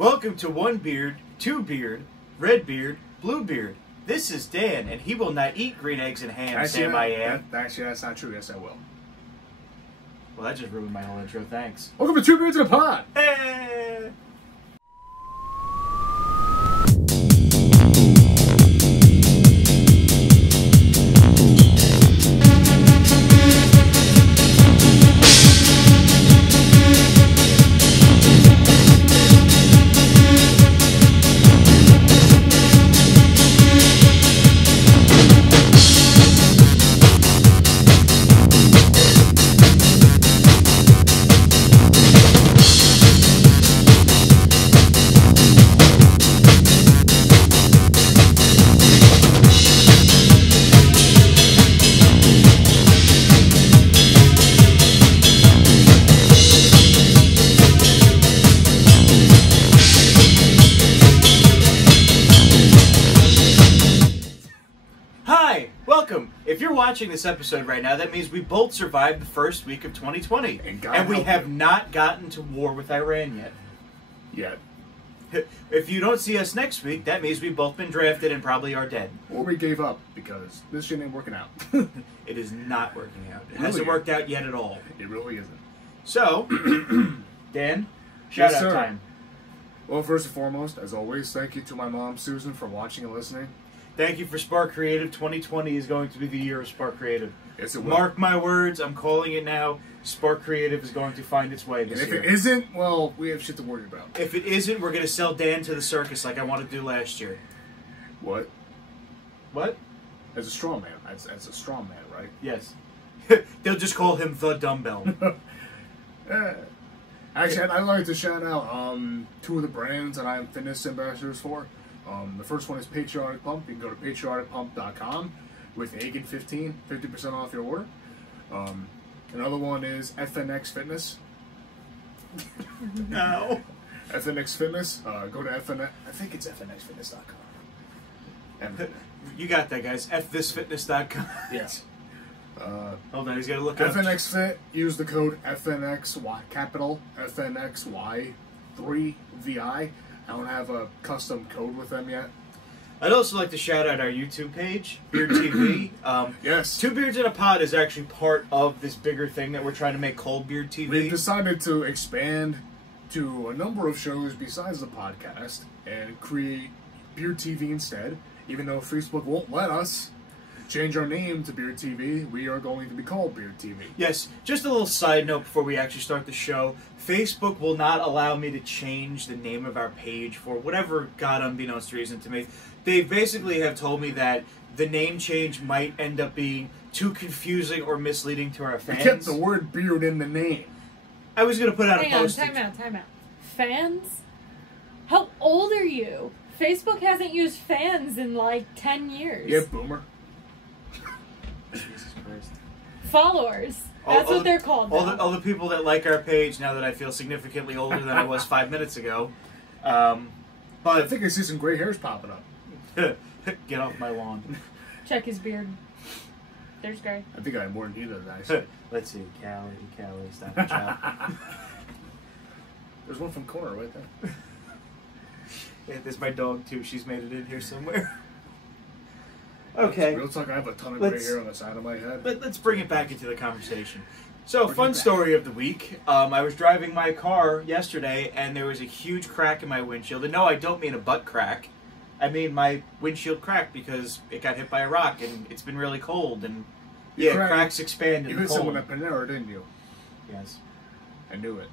Welcome to One Beard, Two Beard, Red Beard, Blue Beard. This is Dan, and he will not eat green eggs and ham, Sam I am. Actually, that's not true. Yes, I will. Well, that just ruined my whole intro, thanks. Welcome to Two Beards in a Pod! Hey! If you're watching this episode right now, that means we both survived the first week of 2020. And we have not gotten to war with Iran yet. If you don't see us next week, that means we've both been drafted and probably are dead. Or we gave up because this shit ain't working out. It is not working out. It hasn't worked out yet at all. It really isn't. So, Dan, shout out time. Well, first and foremost, as always, thank you to my mom, Susan, for watching and listening. Thank you for Spark Creative. 2020 is going to be the year of Spark Creative. Yes, it will. Mark my words. I'm calling it now. Spark Creative is going to find its way this year. And if it isn't, well, we have shit to worry about. If it isn't, we're going to sell Dan to the circus like I wanted to do last year. What? What? As a straw man. As a straw man, right? Yes. They'll just call him the dumbbell. Actually, I'd like to shout out two of the brands that I am fitness ambassadors for. The first one is Patriotic Pump. You can go to patrioticpump.com with AGAN15, 50% off your order. Another one is FNX Fitness. No. FNX Fitness. Go to FNX. I think it's FNXFitness.com. You got that, guys. FThisFitness.com. Yes. Hold on, he's got to look up. FNX Fit. Use the code FNXY, capital FNXY3VI. I don't have a custom code with them yet. I'd also like to shout out our YouTube page, Beard TV. Yes. Two Beards in a Pod is actually part of this bigger thing that we're trying to make called Beard TV. We've decided to expand to a number of shows besides the podcast and create Beard TV instead. Even though Facebook won't let us change our name to Beard TV, we are going to be called Beard TV. Yes, just a little side note before we actually start the show. Facebook will not allow me to change the name of our page for whatever god unbeknownst reason to me. They basically have told me that the name change might end up being too confusing or misleading to our fans. We kept the word beard in the name. I was going to put out a post. Time out. Fans? How old are you? Facebook hasn't used fans in like 10 years. Yeah, boomer. Jesus Christ. Followers. That's what they're called now. All the people that like our page now that I feel significantly older than I was 5 minutes ago. But I think I see some gray hairs popping up. Get off my lawn. Check his beard. There's gray. I think I have more than he does, actually. Let's see. Callie, stop the job. There's one from corner right there. Yeah, there's my dog, too. She's made it in here somewhere. Okay. Real talk, I have a ton of gray hair on the side of my head. Let's bring it back into the conversation. So, fun story of the week. I was driving my car yesterday, and there was a huge crack in my windshield. And no, I don't mean a butt crack. I mean my windshield cracked because it got hit by a rock, and it's been really cold. And yeah, cracks expand in the cold. You hit someone at Panera, didn't you? Yes. I knew it.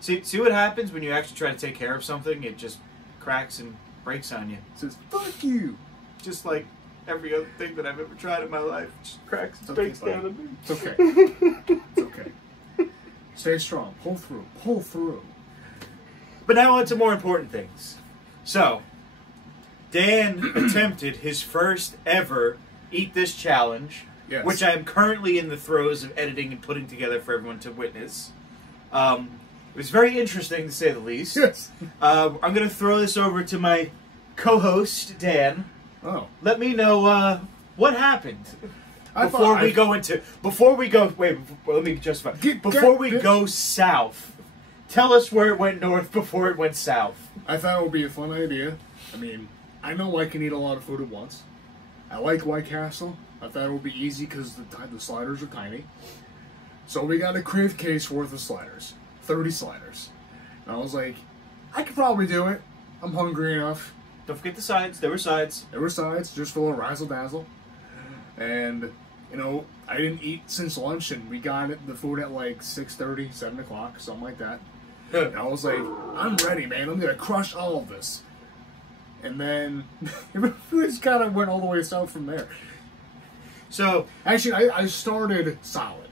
See what happens when you actually try to take care of something? It just cracks and breaks on you. It says, fuck you! Just like every other thing that I've ever tried in my life. Just cracks and breaks down on me. It's okay. It's okay. Stay strong. Pull through. Pull through. But now on to more important things. So, Dan attempted his first ever Eat This Challenge, which I am currently in the throes of editing and putting together for everyone to witness. It was very interesting, to say the least. Yes. I'm going to throw this over to my co-host, Dan. Oh. Let me know what happened. Before we go south Tell us where it went north before it went south. I thought it would be a fun idea. I mean, I know I can eat a lot of food at once. I like White Castle. I thought it would be easy because the sliders are tiny. So we got a crave case worth of sliders. 30 sliders. And I was like, I could probably do it. I'm hungry enough. Don't forget the sides. There were sides. There were sides, just full of razzle-dazzle. And, you know, I didn't eat since lunch, and we got the food at like 6:30, 7 o'clock, something like that. And I was like, I'm ready, man. I'm going to crush all of this. And then it just kind of went all the way south from there. So, Actually, I started solid.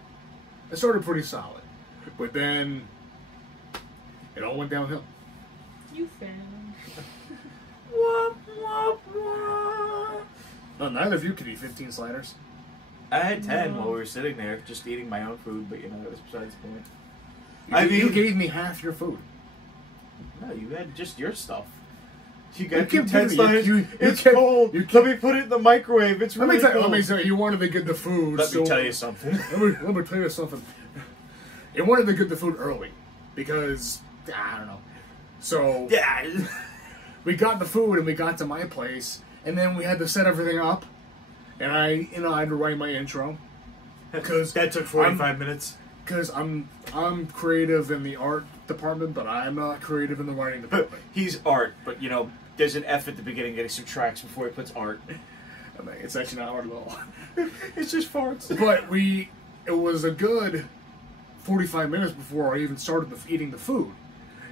I started pretty solid. But then it all went downhill. You fan. womp, womp, womp. No, neither of you could eat 15 sliders. I had 10 No. while we were sitting there, just eating my own food, but you know, that was besides the point. You gave me half your food. No, you had just your stuff. You You got kept 10 giving- sliders. you It's kept- cold. you Let kept- me put it in the microwave. It's Let really me tell cold. you, you wanted to get the food. Let so, me tell you something. Let me tell you something. You wanted to get the food early because I don't know. So Yeah. we got the food and we got to my place, and then we had to set everything up, and I had to write my intro because That took 45 minutes. Because I'm creative in the art department, but I'm not creative in the writing department. He's art, but you know, there's an F at the beginning getting some tracks before he puts art. I mean, it's actually not art at all. It's just farts. But it was a good 45 minutes before I even started eating the food.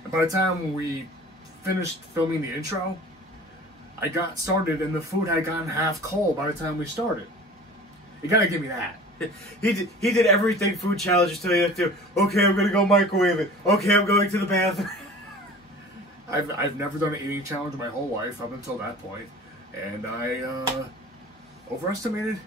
And by the time we finished filming the intro, I got started and the food had gotten half cold by the time we started. You gotta give me that. He did everything food challenges tell you to do. Okay, I'm gonna go microwave it. Okay, I'm going to the bathroom. I've never done an eating challenge my whole life up until that point, and I overestimated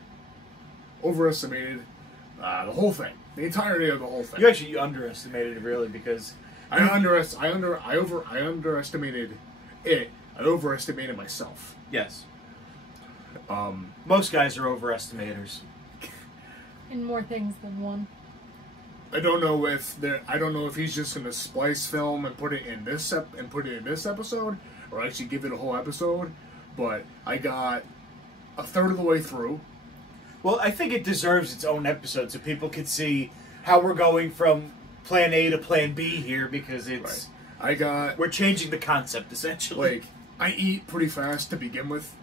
the whole thing, the entirety of the whole thing. You underestimated it really because I underestimated it. I overestimated myself. yes, most guys are overestimators. In more things than one. I don't know if he's just gonna splice film and put it in this episode, or actually give it a whole episode. But I got a third of the way through. Well, I think it deserves its own episode so people can see how we're going from plan A to plan B here because it's we're changing the concept essentially. Like, I eat pretty fast to begin with,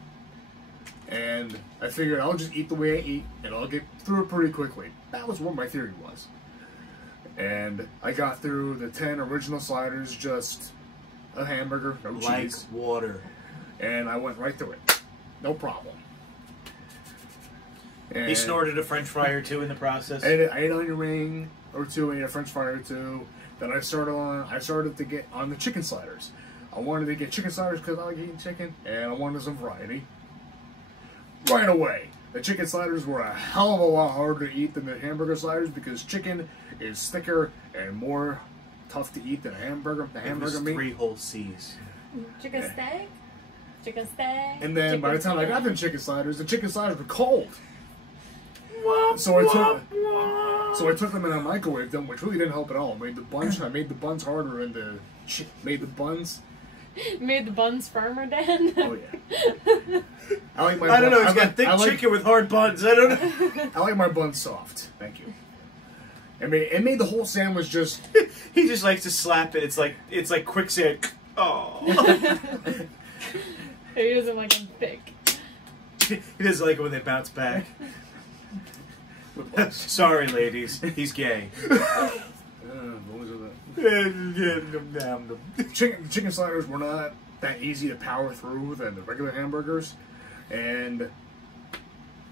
and I figured I'll just eat the way I eat, and I'll get through it pretty quickly. That was what my theory was. And I got through the 10 original sliders, just a hamburger, no like cheese. water. And I went right through it. No problem. And He snorted a French fry or two in the process. I ate an onion ring or two, I ate a French fry or two. Then I started to get on the chicken sliders. I wanted to get chicken sliders because I like eating chicken, and I wanted some variety. Right away, the chicken sliders were a hell of a lot harder to eat than the hamburger sliders because chicken is thicker and more tough to eat than a hamburger. The it hamburger was meat. 3 whole C's. Chicken steak? Chicken steak? And then by the time I got the chicken sliders were cold. Womp, So I took womp, womp. So I took them and I microwaved them, which really didn't help at all. I made the buns harder and made the buns. Made the buns firmer, Dan? Oh yeah. I don't know. He's got thick chicken with hard buns. I don't know. I like my buns soft. Thank you. It made the whole sandwich just. He just likes to slap it. It's like quicksand. Oh. He doesn't like them thick. He doesn't like it when they bounce back. Sorry, ladies. He's gay. Chicken sliders were not that easy to power through than the regular hamburgers, and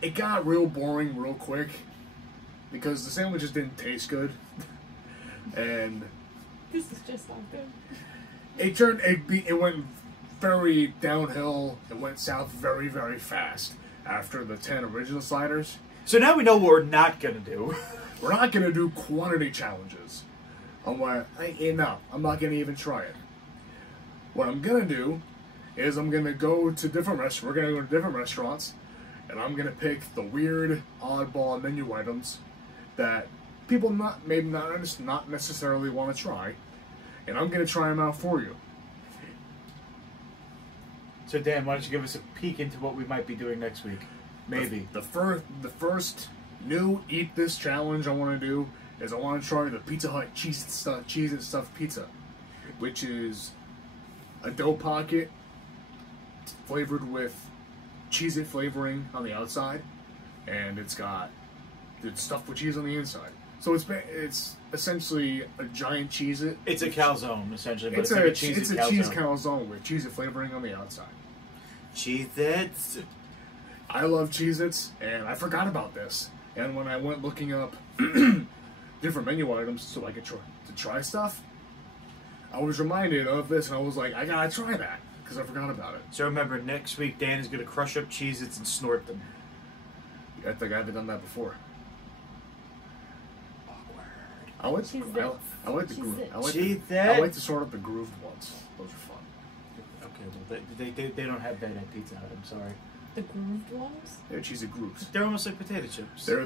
it got real boring real quick because the sandwiches didn't taste good, and This is just not good. it went very downhill. It went south very, very fast after the 10 original sliders. So now we know what we're not gonna do. We're not gonna do quantity challenges. I'm not gonna even try it. What I'm gonna do is I'm gonna go to different restaurants, and I'm gonna pick the weird, oddball menu items that people not necessarily want to try, and I'm gonna try them out for you. So Dan, why don't you give us a peek into what we might be doing next week? Maybe. The first new Eat This challenge I want to do is I want to try the Pizza Hut cheese and stuffed pizza, which is a dough pocket flavored with Cheez-It flavoring on the outside, and it's stuffed with cheese on the inside. So it's essentially a giant Cheez-It. It's a calzone, essentially, but it's like a a cheese calzone with Cheez-It flavoring on the outside. Cheez-Its. I love Cheez-Its, and I forgot about this. And when I went looking up different menu items so I could try stuff, I was reminded of this, and I was like, I gotta try that, because I forgot about it. So remember, next week Dan is going to crush up Cheez-Its and snort them. I think I haven't done that before. Awkward. I like the groove. I like to sort up the grooved ones. Those are fun. Okay, well, they don't have that at Pizza Hut, I'm sorry. The grooved ones? They're cheesy grooves. They're almost like potato chips. They're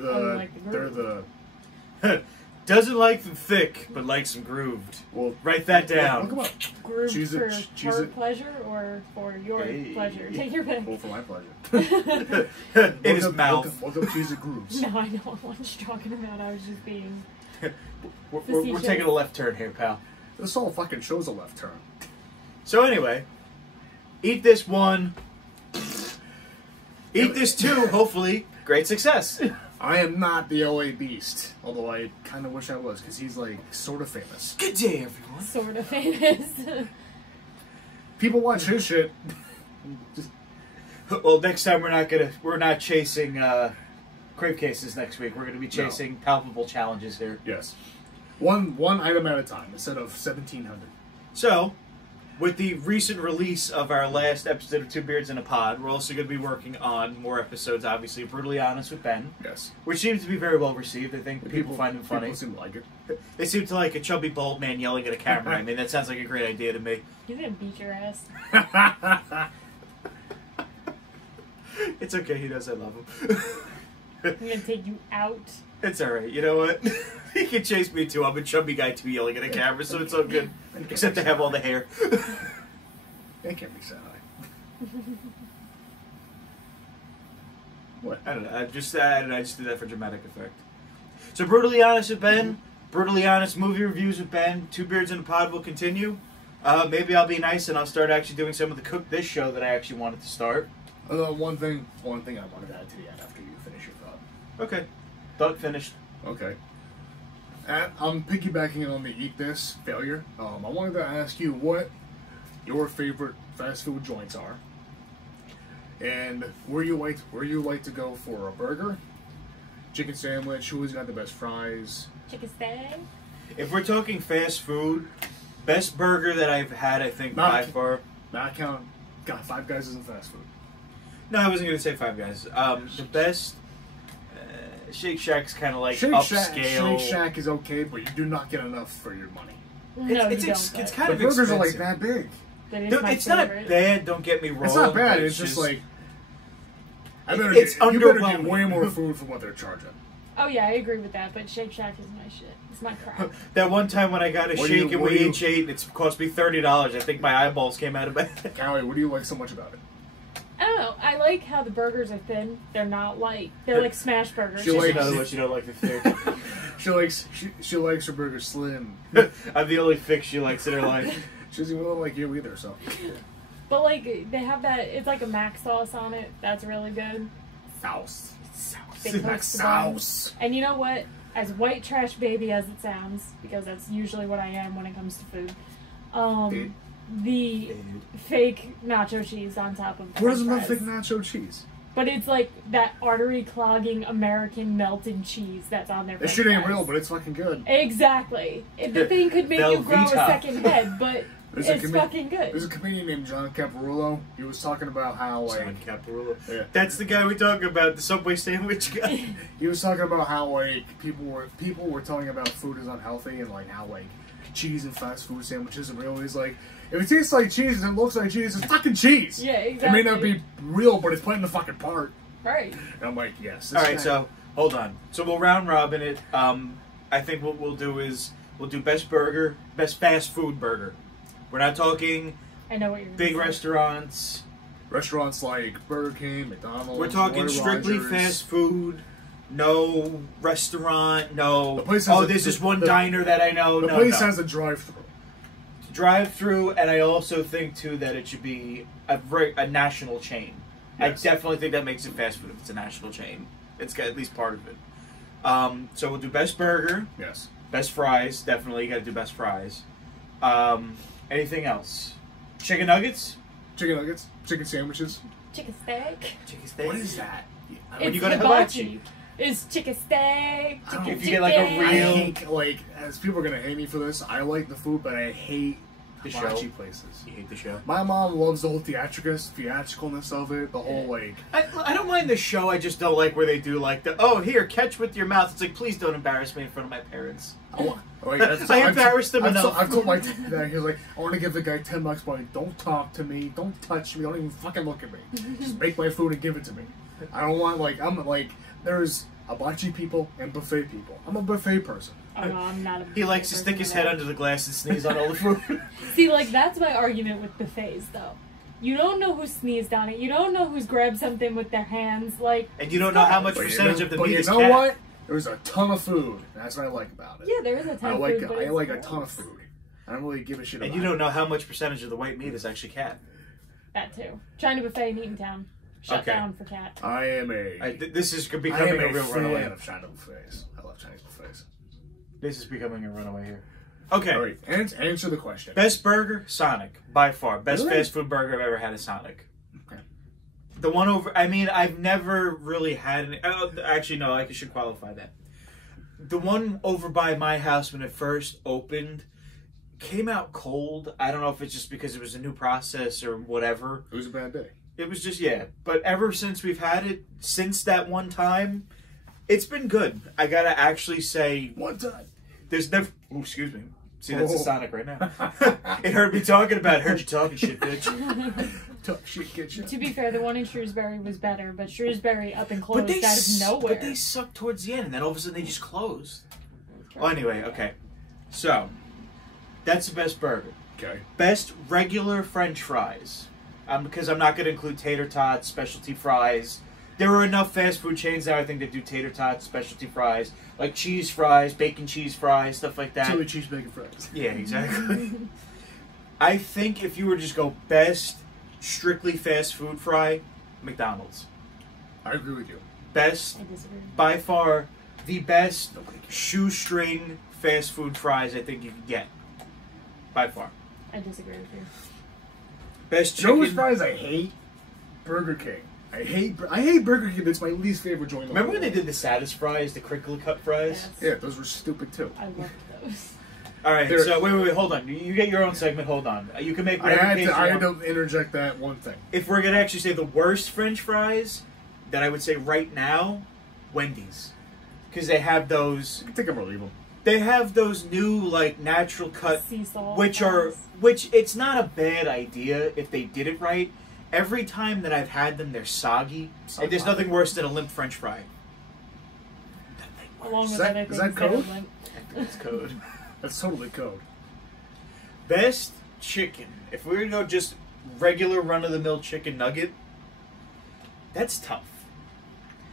Doesn't like them thick, but likes them grooved. Well, write that down. Look 'em up. Grooved Cheez-It, for her pleasure or for your pleasure? Take your pick. Well, for my pleasure. In his mouth. Look up Cheez-It grooves. No, I know what you're talking about. I was just being... We're taking a left turn here, pal. This whole fucking show's a left turn. So anyway, Eat This one. Eat This two, hopefully. Great success. I am not the LA Beast, although I kind of wish I was, because he's like sort of famous. Good day, everyone. Sort of famous. People watch his shit. Well, next time we're not chasing crave cases next week. We're gonna be chasing palpable challenges here. Yes, one item at a time instead of 1,700. So, with the recent release of our last episode of Two Beards in a Pod, we're also going to be working on more episodes, obviously, Brutally Honest with Ben. Yes. Which seems to be very well received. I think people find them funny. People seem to like it. They seem to like a chubby, bald man yelling at a camera. I mean, that sounds like a great idea to me. He's gonna beat your ass. It's okay, he knows I love him. I'm gonna take you out. It's alright, you know what? He can chase me too. I'm a chubby guy too yelling at a camera, so it's all good. Except to have all the hair. That can't be said high. What? I don't know. I just did that for dramatic effect. So, Brutally Honest with Ben, Brutally Honest movie reviews with Ben, Two Beards in a Pod will continue. Maybe I'll be nice and I'll start actually doing some of the Cook This show that I actually wanted to start. One thing I wanted to add to the end after you finish your thought. Okay. Thought finished. Okay. I'm piggybacking on the Eat This failure. I wanted to ask you what your favorite fast food joints are, and where you like to go for a burger, chicken sandwich. Who's got the best fries? Chicken steak. If we're talking fast food, best burger that I've had, I think, by far. Not count. God, Five Guys isn't fast food. No, I wasn't going to say Five Guys. The best. Shake Shack's kind of like Shake upscale. Shack is okay, but you do not get enough for your money. No, it's you don't. It's kind the of burgers expensive. are like that big. It's not bad. Don't get me wrong. It's not bad. It's just like you better get way more food for what they're charging. Oh yeah, I agree with that. But Shake Shack is my shit. It's my crap. That one time when I got a shake and we each ate, it's cost me $30. I think my eyeballs came out of my head. Callie, what do you like so much about it? I don't know. I like how the burgers are thin. They're not like like smash burgers. She's another one she don't like the thick. she likes her burger slim. I'm the only thick she likes in her life. She doesn't even like you either, so. But like they have that. It's like a mac sauce on it. That's really good. Sauce. Mac sauce. And you know what? As white trash baby as it sounds, because that's usually what I am when it comes to food. The fake nacho cheese on top of What is about fake nacho cheese? But it's like that artery clogging American melted cheese that's on there. That shit ain't real, but it's fucking good. Exactly. The thing could make you grow a second head, but it's fucking good. There's a comedian named John Caparulo. He was talking about how John Caparulo. Yeah. That's the guy we talking about, the Subway sandwich guy. He was talking about how like people were talking about food is unhealthy and like how like cheese and fast food sandwiches are real. He's like, if it tastes like cheese and it looks like cheese, it's fucking cheese. Yeah, exactly. It may not be real, but it's playing the fucking part. Right. And I'm like, yes. All right, so hold on. So we'll round robin it. I think what we'll do is We'll do best burger, best fast food burger. We're not talking I know what you're big restaurants. Restaurants like Burger King, McDonald's. We're talking Roy strictly Rogers. fast food. No restaurant. No. The place has There's this one diner that I know. The place has a drive-through. Drive-through, and I also think too that it should be a national chain. Yes. I definitely think that makes it fast food if it's a national chain. It's got at least part of it. So we'll do best burger. Yes. Best fries. Definitely, you got to do best fries. Anything else? Chicken nuggets. Chicken nuggets. Chicken sandwiches. Chicken steak. Chicken steak. What is that? When you go to hibachi. It's chicken steak. Chicken If you get like a I real hate, as people are gonna hate me for this, I like the food, but I hate The hibachi show? places. You hate the show. My mom loves the whole theatricalness of it, the whole I don't mind the show. I just don't like where they do like the here catch with your mouth. It's like please don't embarrass me in front of my parents. I embarrassed them enough. I've told my dad that he was like, I want to give the guy $10, but don't talk to me, don't touch me, don't even fucking look at me. Just make my food and give it to me. I don't want there's hibachi people and buffet people. I'm a buffet person. Oh no, I'm not a He likes to stick his head under the glass and sneeze on all the food. See, that's my argument with buffets, though. You don't know who sneezed on it. You don't know who's grabbed something with their hands. And you don't know how much percentage of the meat is cat. But you know what? There's a ton of food. That's what I like about it. Yeah, there is a ton of food. I like a ton of food. I don't really give a shit about it. And you don't know how much percentage of the white meat is actually cat. That too. China buffet in Eatontown. Shut down for cat. I am a... This is becoming a real runaway. fan of China buffets. I love Chinese buffets. This is becoming a runaway here. Okay. All right, answer the question. Best burger, Sonic. By far. Best fast food burger I've ever had is Sonic. Okay. The one over... I mean, I've never really had... actually, no, I should qualify that. The one over by my house when it first opened came out cold. I don't know if it's just because it was a new process or whatever. It was a bad day. It was just, But ever since we've had it, since that one time, it's been good. I gotta actually say... One time. There's never... Oh, excuse me. See, that's a Sonic right now. It heard me talking about it. Heard you talking shit, bitch. Talk shit, get shit. To be fair, the one in Shrewsbury was better, but Shrewsbury up and closed out of nowhere. But they sucked towards the end, and then all of a sudden they just closed. Well, anyway, okay. So, that's the best burger. Okay. Best regular French fries. Because I'm not going to include tater tots, specialty fries. There are enough fast food chains now, I think, that do tater tots, specialty fries, like cheese fries, bacon cheese fries, stuff like that. Chili cheese bacon fries. Yeah, exactly. I think if you were to just go best strictly fast food fry, McDonald's. I agree with you. Best, by far, the best shoestring fast food fries I think you can get. By far. I disagree with you. Best chicken. You know which fries I hate? Burger King. I hate Burger King. That's my least favorite joint. Remember when they did the Satis fries, the crinkle cut fries? Yes. Yeah, those were stupid too. I loved those. All right, so wait, hold on. You get your own segment. Hold on. You can make. I had to interject that one thing. If we're gonna actually say the worst French fries, then I would say right now, Wendy's, because they have those. You can take them or leave them. They have those new natural cut, sea salt which it's not a bad idea if they did it right. Every time that I've had them, they're soggy. And there's nothing worse than a limp French fry. Along with other things. Is that code? That's code. That's totally code. Best chicken. If we were to go just regular run-of-the-mill chicken nugget, that's tough.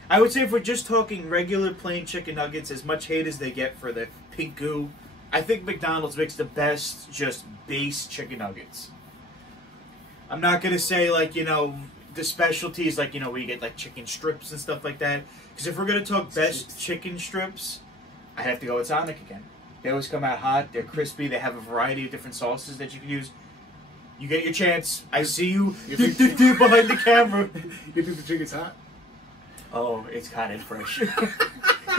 I would say if we're just talking regular plain chicken nuggets, as much hate as they get for the pink goo, I think McDonald's makes the best just base chicken nuggets. I'm not going to say the specialties where you get chicken strips and stuff like that. Because if we're going to talk best chicken strips, I have to go with Sonic again. They always come out hot. They're crispy. They have a variety of different sauces that you can use. You get your chance. I see you behind the camera. You think the chicken's hot? Oh, it's kind of fresh.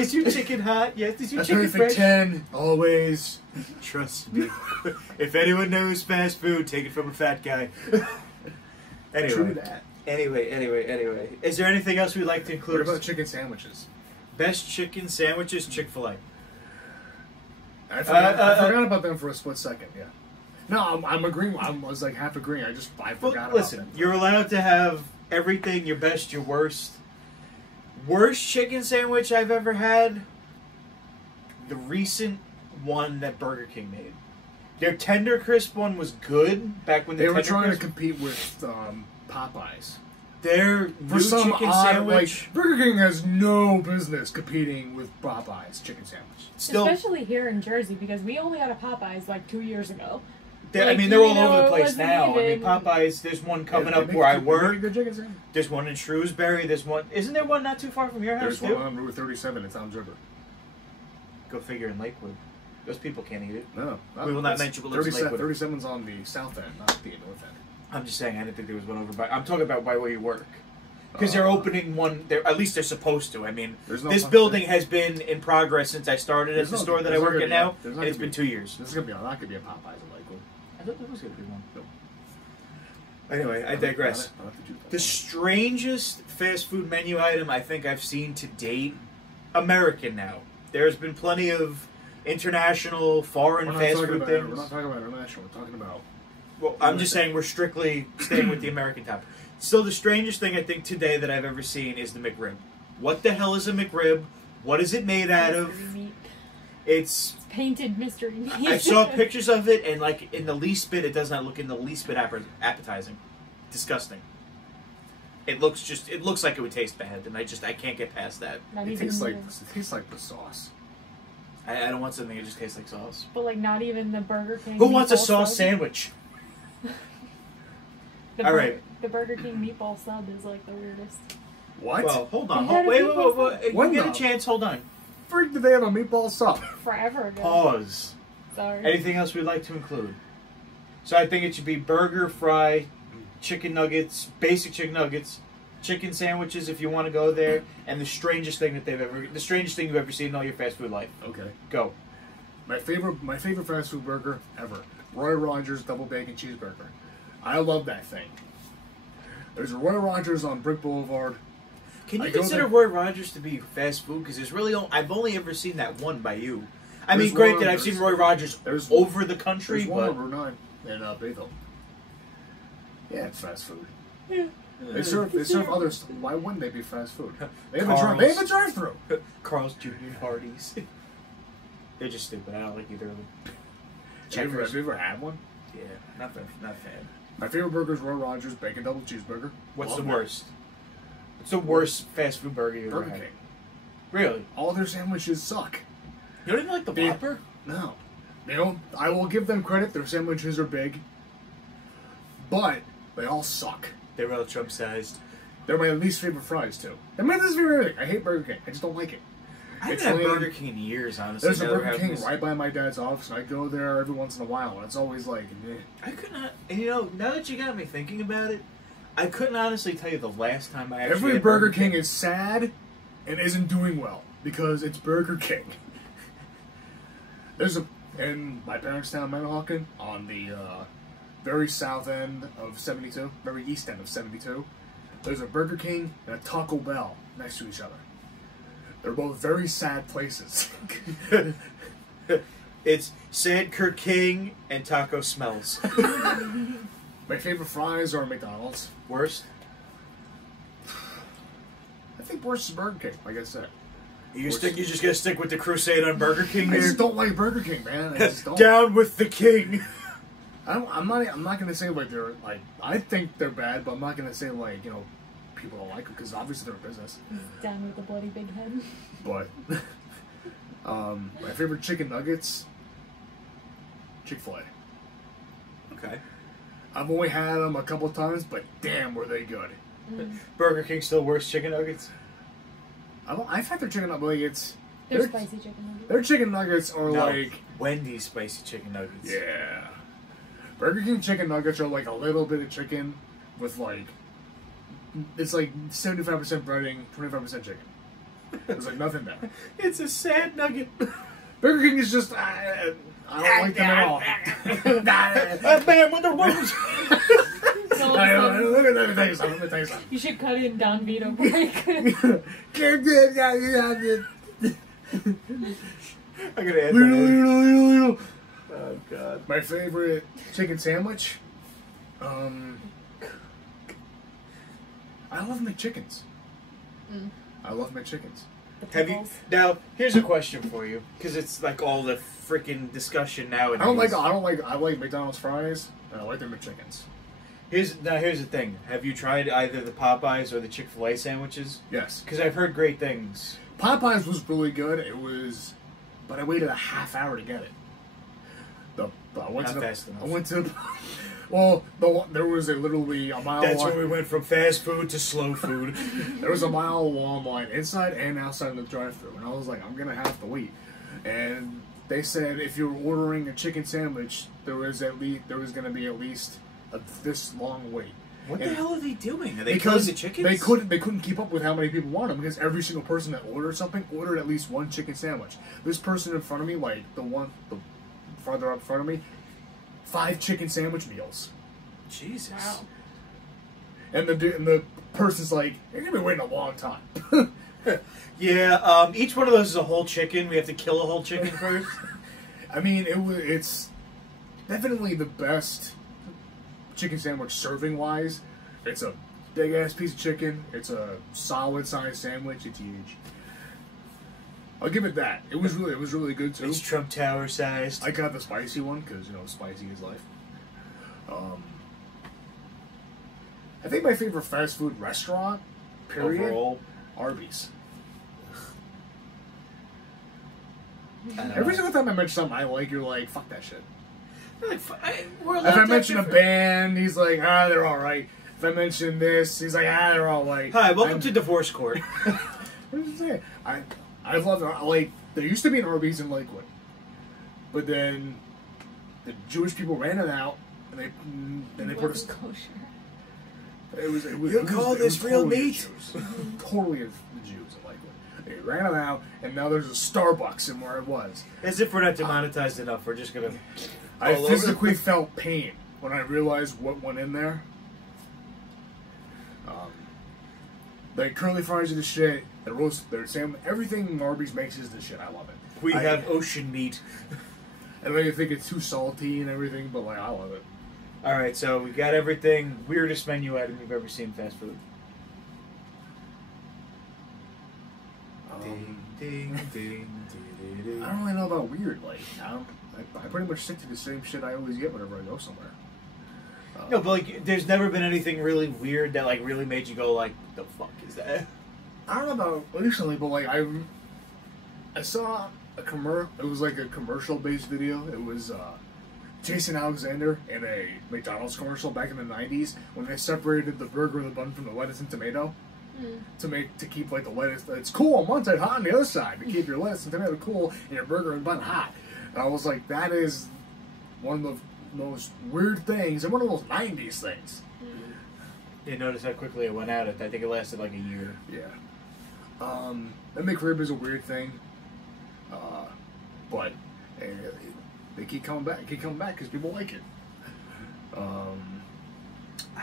Is your chicken hot? Yes. Is your That's chicken fresh? 10, always. Trust me. If anyone knows fast food, take it from a fat guy. Anyway. True that. Anyway. Is there anything else we'd like to include? What about chicken sandwiches? Best chicken sandwiches, Chick-fil-A. I forgot about them for a split second, yeah. No, I'm agreeing. I was half agreeing. I forgot about listen, them. You're allowed to have everything, your best, your worst. Worst chicken sandwich I've ever had, the recent one that Burger King made. Their Tender Crisp one was good back when they were Tender trying Crisp, to compete with Popeyes. Their For new some chicken odd, sandwich. like, Burger King has no business competing with Popeyes chicken sandwich. Still, especially here in Jersey, because we only got a Popeyes like 2 years ago. I mean, they're all over the place now. I mean, Popeyes. There's one coming up where I work. There's one in Shrewsbury. There's one. Isn't there one not too far from your house too? There's one on Route 37 in Tom's River. Go figure in Lakewood. Those people can't eat it. No, we will not mention what lives in Lakewood. 37's on the south end, not the north end. I'm just saying, I didn't think there was one over by. I'm talking about by where you work. Because they're opening one. At least they're supposed to. I mean, this building has been in progress since I started at the store that I work at now, and it's been 2 years. This is not going to be a Popeyes in Lakewood. I thought there was going to be one. Nope. Anyway, I digress. The strangest fast food menu item I think I've seen to date, American now. There's been plenty of international, foreign fast food things. We're not talking about international. We're talking about... Well, I'm just saying we're strictly staying with the American topic. Still, the strangest thing I think today that I've ever seen is the McRib. What the hell is a McRib? What is it made out of? It's painted mystery meat. I saw pictures of it, and like in the least bit, it does not look in the least bit appetizing. Disgusting. It looks like it would taste bad, and I can't get past that. It tastes like the sauce. I don't want something that just tastes like sauce. But like not even the Burger King. Who wants a sauce sandwich? All right. The Burger King meatball sub is like the weirdest. What? Well, hold on. Wait. You get a chance. Hold on. Freak, did they have a meatball sub? Forever ago. Pause. Sorry. Anything else we'd like to include? So I think it should be burger, fry, chicken nuggets, basic chicken nuggets, chicken sandwiches if you want to go there, and the strangest thing you've ever seen in all your fast food life. Okay. Go. My favorite fast food burger ever. Roy Rogers double bacon cheeseburger. I love that thing. There's a Roy Rogers on Brick Boulevard. Can you consider Roy Rogers to be fast food? Because I've only ever seen that one by you. I mean, granted, I've seen Roy Rogers over the country, there's but... one on Route 9 in Bayville. Yeah, it's fast food. Yeah. They serve other stuff. Why wouldn't they be fast food? They have a drive-thru. Carl's Jr. Hardee's. They're just stupid. I don't like either of them. Have you ever had one? Yeah, not fan. My favorite burger is Roy Rogers Bacon Double Cheeseburger. What's the worst? What's the worst fast food burger you've ever had? Burger King. Really? All their sandwiches suck. You don't even like the Whopper? No. They don't. I will give them credit. Their sandwiches are big. But they all suck. They're all Trump-sized. They're my least favorite fries, too. They're my least favorite everything. I hate Burger King. I just don't like it. I haven't had Burger King in years, honestly. There's a Burger King right by my dad's office, and I go there every once in a while, and it's always like, eh. I could not... You know, now that you got me thinking about it, I couldn't honestly tell you the last time I actually Every had Burger King is sad and isn't doing well, because it's Burger King. In my parents' town, Manahawkin, on the very south end of 72, very east end of 72, there's a Burger King and a Taco Bell next to each other. They're both very sad places. It's Sad Kurt King and Taco Smells. My favorite fries are McDonald's. Worst? I think worst is BurgerKing, like I said. You're just gonna stick with the crusade on Burger King I here? just don't like Burger King, man. I just don't. Down with the king! I'm not gonna say like they're like, I think they're bad, but I'm not gonna say like, you know, people don't like them, because obviously they're a business. Down with the bloody big head. But my favorite chicken nuggets, Chick-fil-A. Okay. I've only had them a couple times, but damn, were they good. Burger King still worst chicken nuggets? I've had their chicken nuggets. They're spicy chicken nuggets. Their chicken nuggets are like Wendy's spicy chicken nuggets. Yeah. Burger King chicken nuggets are like a little bit of chicken with like, it's like 75% breading, 25% chicken. There's like nothing there. It's a sad nugget. Burger King is just, I don't like them at all. Man with the worms. Let me tell you something. You should cut in Don Vito break. I'm gonna add that. Oh god. My favorite chicken sandwich. I love McChickens. I love McChickens. The Have you pickles. now? Here's a question for you, because it's like all the freaking discussion nowadays. I like McDonald's fries, and I like their McChickens. Here's the thing. Have you tried either the Popeyes or the Chick-fil-A sandwiches? Yes. Because I've heard great things. Popeyes was really good. But I waited a half hour to get it. I went to. Well, there was literally a mile. That's when we went from fast food to slow food. There was a mile-long line inside and outside of the drive-thru, and I was like, I'm gonna have to wait. And they said if you were ordering a chicken sandwich, there was gonna be at least this long wait. What the hell are they doing? Are they because killing the chickens? They couldn't keep up with how many people wanted them, because every single person that ordered something ordered at least one chicken sandwich. This person in front of me, like the farther up in front of me, 5 chicken sandwich meals. Jesus. Wow. And the person's like, you're gonna be waiting a long time. Yeah. Each one of those is a whole chicken. We have to kill a whole chicken first. I mean, it's definitely the best chicken sandwich serving wise. It's a big ass piece of chicken. It's a solid sized sandwich. It's huge. I'll give it that. It was really good too. It's Trump Tower sized. I got the spicy one because spicy is life. I think my favorite fast food restaurant, period, Overall, Arby's. Every single time I mention something I like, you're like, fuck that shit. if If I mention a band, he's like, they're alright. If I mention this, he's like, they're alright. Hi, welcome to Divorce Court. What did you say? I love it. Like, there used to be an Arby's in Lakewood, but then the Jewish people ran it out, and they put a kosher. You call this real meat? Totally the Jews in Lakewood. They ran it out, and now there's a Starbucks in where it was. As if we're not demonetized enough, we're just gonna. I physically felt pain when I realized what went in there. Like curly fries are the shit. The roast, their salmon, everything Arby's makes is the shit. I love it. We have ocean meat. I don't even think it's too salty and everything, but like I love it. All right, so we got everything. Weirdest menu item you've ever seen fast food. Ding, ding, ding, ding. I don't really know about weird. Like I pretty much stick to the same shit I always get whenever I go somewhere. No, but like, there's never been anything really weird that like really made you go like, "The fuck is that?" I don't know about recently, but like I saw a commercial. It was like a commercial-based video. It was Jason Alexander in a McDonald's commercial back in the '90s when they separated the burger and the bun from the lettuce and tomato to keep like the lettuce. It's cool on one side, hot on the other side. To keep your lettuce and tomato cool and your burger and bun hot. And I was like, that is one of the most weird things and one of those '90s things. You notice how quickly it went out. I think it lasted like a year. Yeah. The McRib is a weird thing, but they keep coming back. Because people like it. I don't know.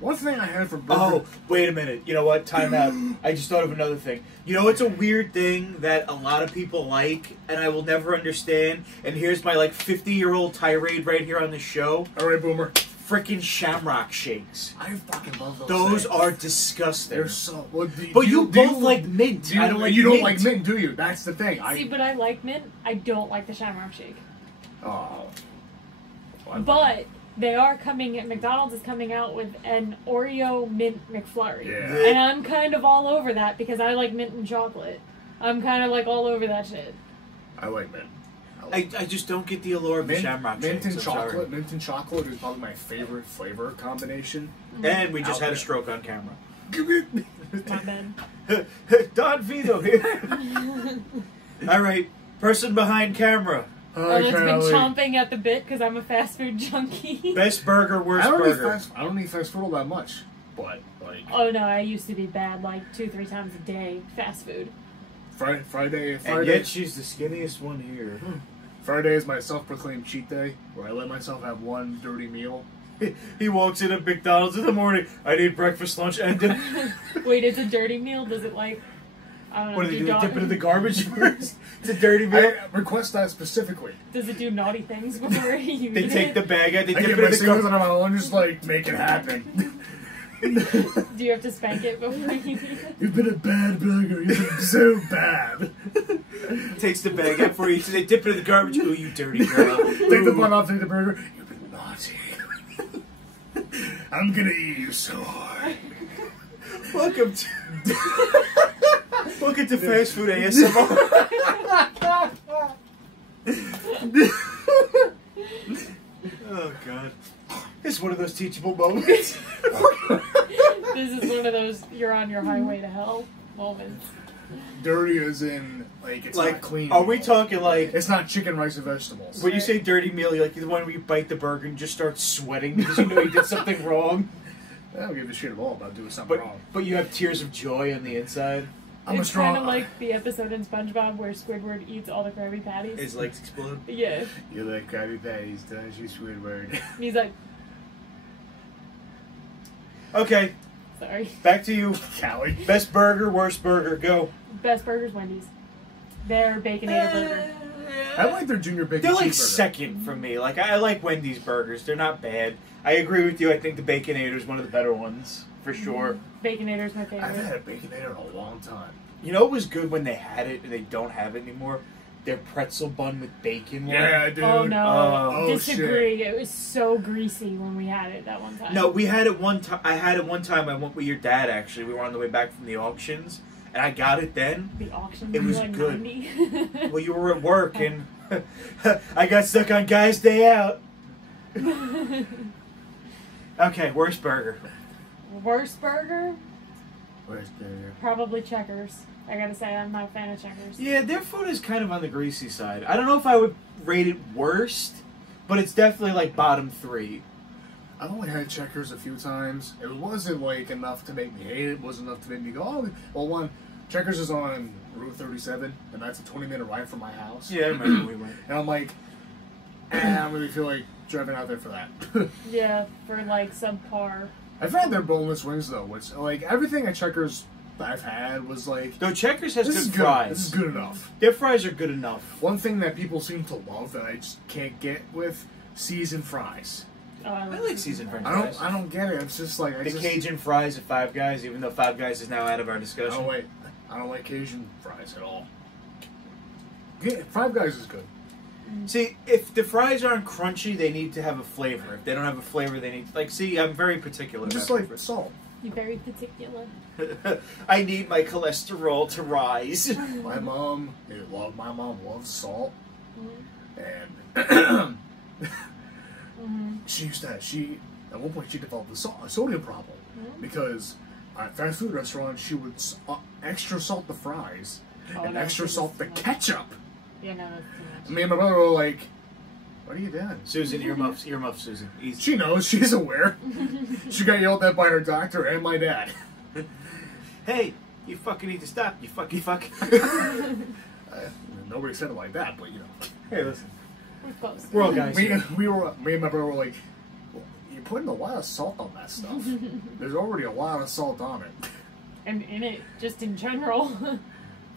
One thing I had for burger. Oh, wait a minute. You know what? Time out. I just thought of another thing. You know, it's a weird thing that a lot of people like, and I will never understand. And here's my like 50-year-old tirade right here on the show. All right, Boomer. Freaking Shamrock shakes. I fucking love those. Those things. are disgusting. They're so. Well, but you both like mint. I don't like you mint. don't like mint, do you? That's the thing. See, but I like mint. I don't like the Shamrock Shake. Oh. Well, but they are coming. McDonald's is coming out with an Oreo mint McFlurry, yeah. And I'm kind of all over that because I like mint and chocolate. I'm kind of like all over that shit. I like mint. I just don't get the allure of the Shamrock mint shakes. and chocolate. Mint and chocolate is probably my favorite flavor combination. And we just had a stroke on camera. My bad. Don Vito here. All right, person behind camera. Oh, that's been chomping at the bit because I'm a fast food junkie. Best burger, worst burger. I don't eat fast food all that much, but like. Oh no, I used to be bad, like 2-3 times a day, fast food. Friday. And yet she's the skinniest one here. Friday is my self-proclaimed cheat day, where I let myself have one dirty meal. He walks in at McDonald's in the morning. I need breakfast, lunch, and dinner. Wait, it's a dirty meal? Does it like? I don't know. What do they do? Dip it in the garbage first? It's a dirty meal. I request that specifically. Does it do naughty things before you They eat take it? the bag out. They I dip get it my in the singles garbage. and I'm just like make it happen. Do you have to spank it before you eat it? You've been a bad burger. You've been so bad. Takes the bag out for you. They dip it in the garbage. Ooh, you dirty girl. Take the bun off, take the burger. You've been naughty. I'm gonna eat you so hard. Welcome to fast food ASMR. Oh God. This is one of those teachable moments. This is one of those you're on your highway to hell moments. Dirty as in, like, it's Like, not clean. are we talking like... It's not chicken, rice, and vegetables. When you say dirty meal, you're like the one where you bite the burger and just start sweating because you know you did something wrong. I don't give a shit at all about doing something wrong. But you have tears of joy on the inside. It's kind of like the episode in SpongeBob where Squidward eats all the Krabby Patties. His legs explode. Yeah. You like Krabby Patties, don't you, Squidward? And he's like... Okay. Sorry. Back to you. Callie. Best burger, worst burger, go. Best burger's Wendy's. Their Baconator burger. I like their junior bacon They're like cheeseburger. second for me. Like I like Wendy's burgers. They're not bad. I agree with you. I think the Baconator is one of the better ones for sure. Baconator's my favorite. I haven't had a Baconator in a long time. You know what was good when they had it and they don't have it anymore? Their pretzel bun with bacon. Yeah, dude. Oh no, Oh, disagree. shit. It was so greasy when we had it that one time. No, we had it one time. I had it one time. I went with your dad. Actually, we were on the way back from the auctions, and I got it then. The auction. It was like good. 90. Well, you were at work, and I got stuck on Guy's Day Out. Okay, worst burger. Worst burger? Worst burger. Probably Checkers. I gotta say, I'm not a fan of Checkers. Yeah, their food is kind of on the greasy side. I don't know if I would rate it worst, but it's definitely like bottom 3. I've only had Checkers a few times. It wasn't like enough to make me hate it. It wasn't enough to make me go, oh, well, one, Checkers is on Route 37, and that's a 20-minute ride from my house. Yeah, I remember we went. And I'm like, I don't really feel like driving out there for that. Yeah, for like subpar. I've had their boneless wings though, which like everything at Checkers that I've had was like, Though Checkers has this good is good. fries. This is good enough. Their fries are good enough. One thing that people seem to love that I just can't get with seasoned fries. Oh, I like seasoned French I fries. don't get it. It's just like The Cajun fries at Five Guys, even though Five Guys is now out of our discussion. I don't like Cajun fries at all. Yeah, Five Guys is good. See, if the fries aren't crunchy, they need to have a flavor. If they don't have a flavor, they need to, like, see, I'm very particular. Just about like flavors. salt. You're very particular. I need my cholesterol to rise. My mom loves salt, Mm-hmm. and she used to. At one point she developed a sodium problem because at fast food restaurants she would extra salt the fries and no, extra salt the ketchup. Yeah, no, that's too much. Me and my brother were like, "What are you doing?" Susan, earmuffs, Susan. Easy. She knows. She's aware. She got yelled at by her doctor and my dad. Hey, you fucking need to stop. You fucking fuck. Nobody said it like that, but you know. Hey, listen. We're close. We're all guys. Me here. and my brother were like, well, "You're putting a lot of salt on that stuff. There's already a lot of salt on it." And in it, just in general,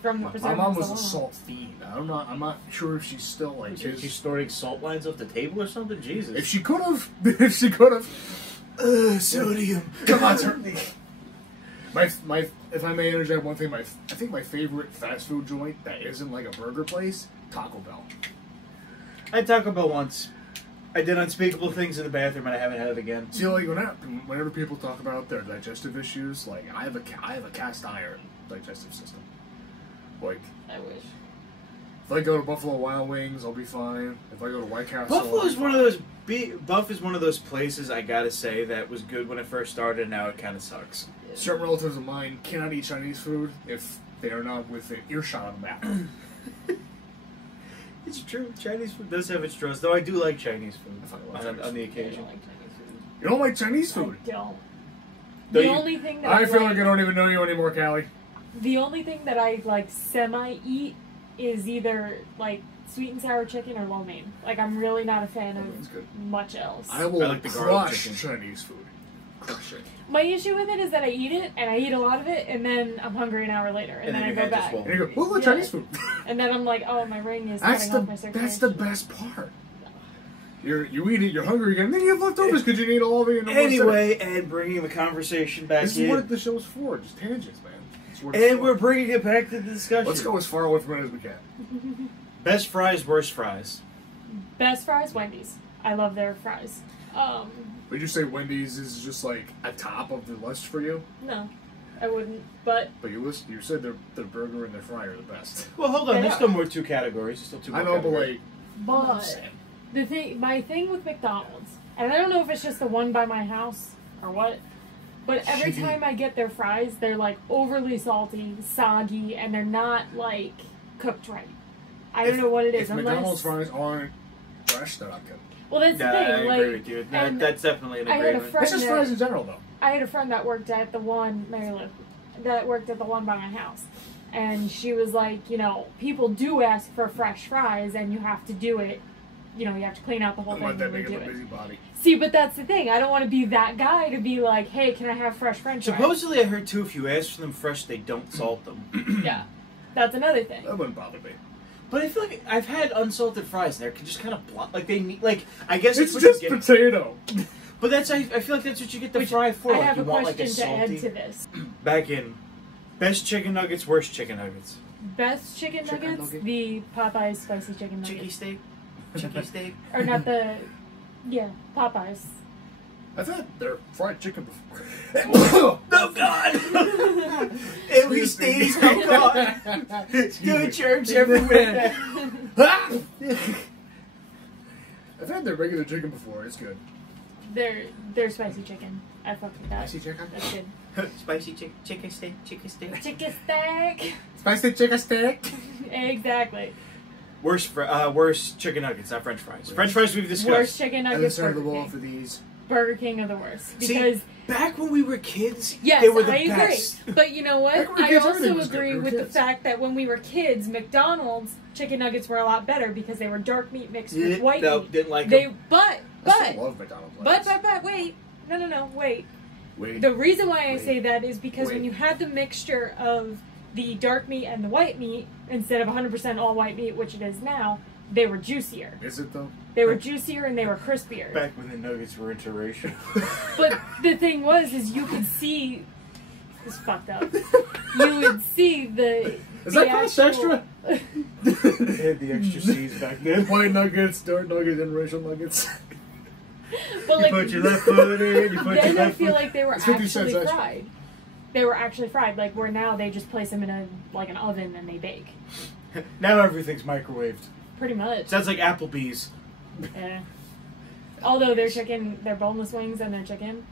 from the My preservatives mom was a alone. salt fiend. I'm not sure if she's still like. She's snorting salt lines off the table or something? Jesus. If she could have, Sodium. come on, certainly. If I may interject one thing, I think my favorite fast food joint that isn't like a burger place, Taco Bell. I had Taco Bell once. I did unspeakable things in the bathroom and I haven't had it again. See, like whenever people talk about their digestive issues, like I have a cast iron digestive system. Like, I wish. if I go to Buffalo Wild Wings, I'll be fine. If I go to White Castle, Buffalo is one of those. Buff is one of those places I gotta say that was good when it first started. And now it kind of sucks. Certain relatives of mine cannot eat Chinese food if they are not within earshot of a map. It's true. Chinese food does have its draws, though. I do like Chinese food on the I occasion. don't like Chinese food. You don't like Chinese food? I don't. No, The you- only thing that I feel like I don't even know you anymore, Callie. The only thing that I like semi-eat is either like sweet and sour chicken or lo mein. Like I'm really not a fan Lo mein's of good. much else. I will I like the garlic crush chicken. Chinese food. Crush it. My issue with it is that I eat it and I eat a lot of it and then I'm hungry an hour later and, then I your go head just back. won't. And you go, what Yeah. Chinese food? And then I'm like, oh, my ring is That's cutting off my circulation. the best part. You eat it, you're hungry again, and then you have leftovers because you need all of it. Anyway, and bringing the conversation back this in. is what the show's for, just tangents, man. And we're bringing it back to the discussion. Let's go as far away from it as we can. Best fries, worst fries. Best fries, Wendy's. I love their fries. Would you say Wendy's is just like a top of the list for you? No, I wouldn't. But you said their burger and their fry are the best. Well, hold on. There's still more two categories. There's still two. I more know, categories. but my thing with McDonald's, and I don't know if it's just the one by my house or what, but every time I get their fries, they're like overly salty, soggy, and they're not like cooked right. I don't know what it is. If McDonald's fries aren't fresh, they're not good. Well, that's the thing. I like, agree with you. That's definitely an agreement. It's just fries in general, though. I had a friend that worked at the one, Mary Lou, that worked at the one by my house. And she was like, you know, people do ask for fresh fries, and you have to do it. You know, you have to clean out the whole thing That when you big do of a it. busybody. See, but that's the thing. I don't want to be that guy to be like, hey, can I have fresh French fries? Supposedly, I heard too, if you ask for them fresh, they don't salt them. Yeah, that's another thing. That wouldn't bother me. But I feel like I've had unsalted fries, and they're just kind of blunt. Like they need, like I guess It's what just you get. potato. But I feel like that's what you get the fry for. I Like, have you a want question like a to add salty. to this. Back in, best chicken nuggets, worst chicken nuggets. Best chicken nuggets, the Popeyes spicy chicken nuggets. Chicky steak, chicky steak, Or not the, yeah, Popeyes. I've had their fried chicken before. Oh God! At least these, oh God! Good germs everywhere. I've had their regular chicken before. It's good. Their spicy chicken. I fuck with that. Spicy chicken? That's good. Spicy chicken steak, chicken steak. Chicken steak. Spicy chicken steak. Exactly. Worst chicken nuggets, not French fries. French fries we've discussed. Worst chicken Other nuggets. side of the Burger wall King. for these. Burger King are the worst because. See, back when we were kids, Yes, they were the I best. agree. But you know what? Back when we were I kids, everything also was good. agree We were with the kids. fact that when we were kids, McDonald's chicken nuggets were a lot better because they were dark meat mixed with Yeah, white no, meat. didn't like They, them. but, I still love McDonald's. wait. No, wait. Wait. The reason why I Wait. say that is because Wait. when you had the mixture of the dark meat and the white meat, instead of 100% all white meat, which it is now, they were juicier. Is it though? They were juicier and they were crispier. Back when the nuggets were interracial. But the thing was, is you could see. It's fucked up. You would see the. Is that cost extra? They had the extra C's back then. White nuggets, dark nuggets, and racial nuggets. But You like, put your left foot in, you put your then I left feel foot like they were It's 50 actually cents extra. fried. They were actually fried. Like where now they just place them in an oven and they bake. Now everything's microwaved. Pretty much. Sounds like Applebee's. Yeah. Although their boneless wings and their chicken.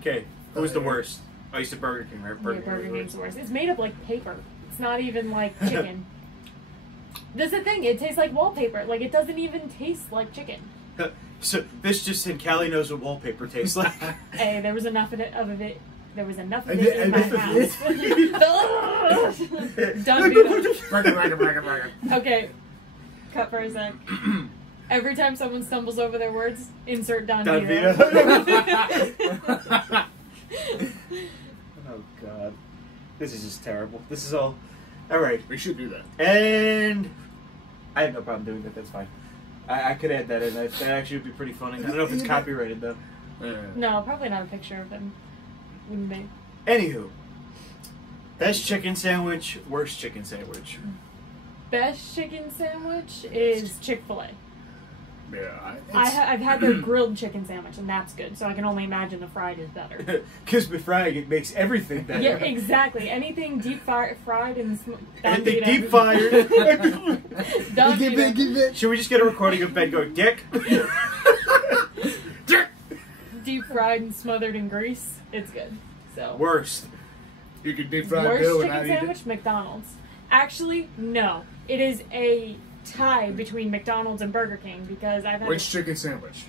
Okay, who was the worst? I used to Burger King, right? Burger King's the worst. It's made of like paper. It's not even like chicken. That's the thing. It tastes like wallpaper. Like it doesn't even taste like chicken. So this just said Callie knows what wallpaper tastes like. Hey, there was enough of it. There was enough of I it did- in I my house. did- Done beat Burger. Okay, cut for a sec. Every time someone stumbles over their words, insert Don Don Vito. Oh God, this is just terrible. This is all right. We should do that. And I have no problem doing that. That's fine. I could add that in. That actually would be pretty funny. I don't know if it's copyrighted though. No, probably not a picture of them. Wouldn't be. Anywho, best chicken sandwich, worst chicken sandwich. Best chicken sandwich is Chick-fil-A. Yeah. I've had their grilled chicken sandwich, and that's good. So I can only imagine the fried is better. Because with frying, it makes everything better. Yeah, exactly. Anything deep fried and Anything deep fired. Don Vito. Should we just get a recording of Ben going, Dick? Deep fried and smothered in grease. It's good. So Worst. You could deep fry worst Bill and chicken not eat it. sandwich, McDonald's. Actually, no. It is a tie between McDonald's and Burger King because I've had Which chicken sandwich?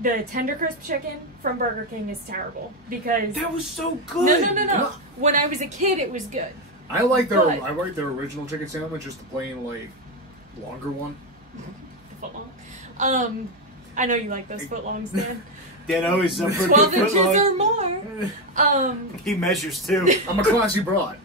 the tender crisp chicken from Burger King is terrible because That was so good. no. When I was a kid, it was good. I like their But- original chicken sandwich, just the plain like longer one. The footlong. I know you like those footlongs, Dan. Dan always up for 12 the inches footlong. or more. He measures too. I'm a classy broad.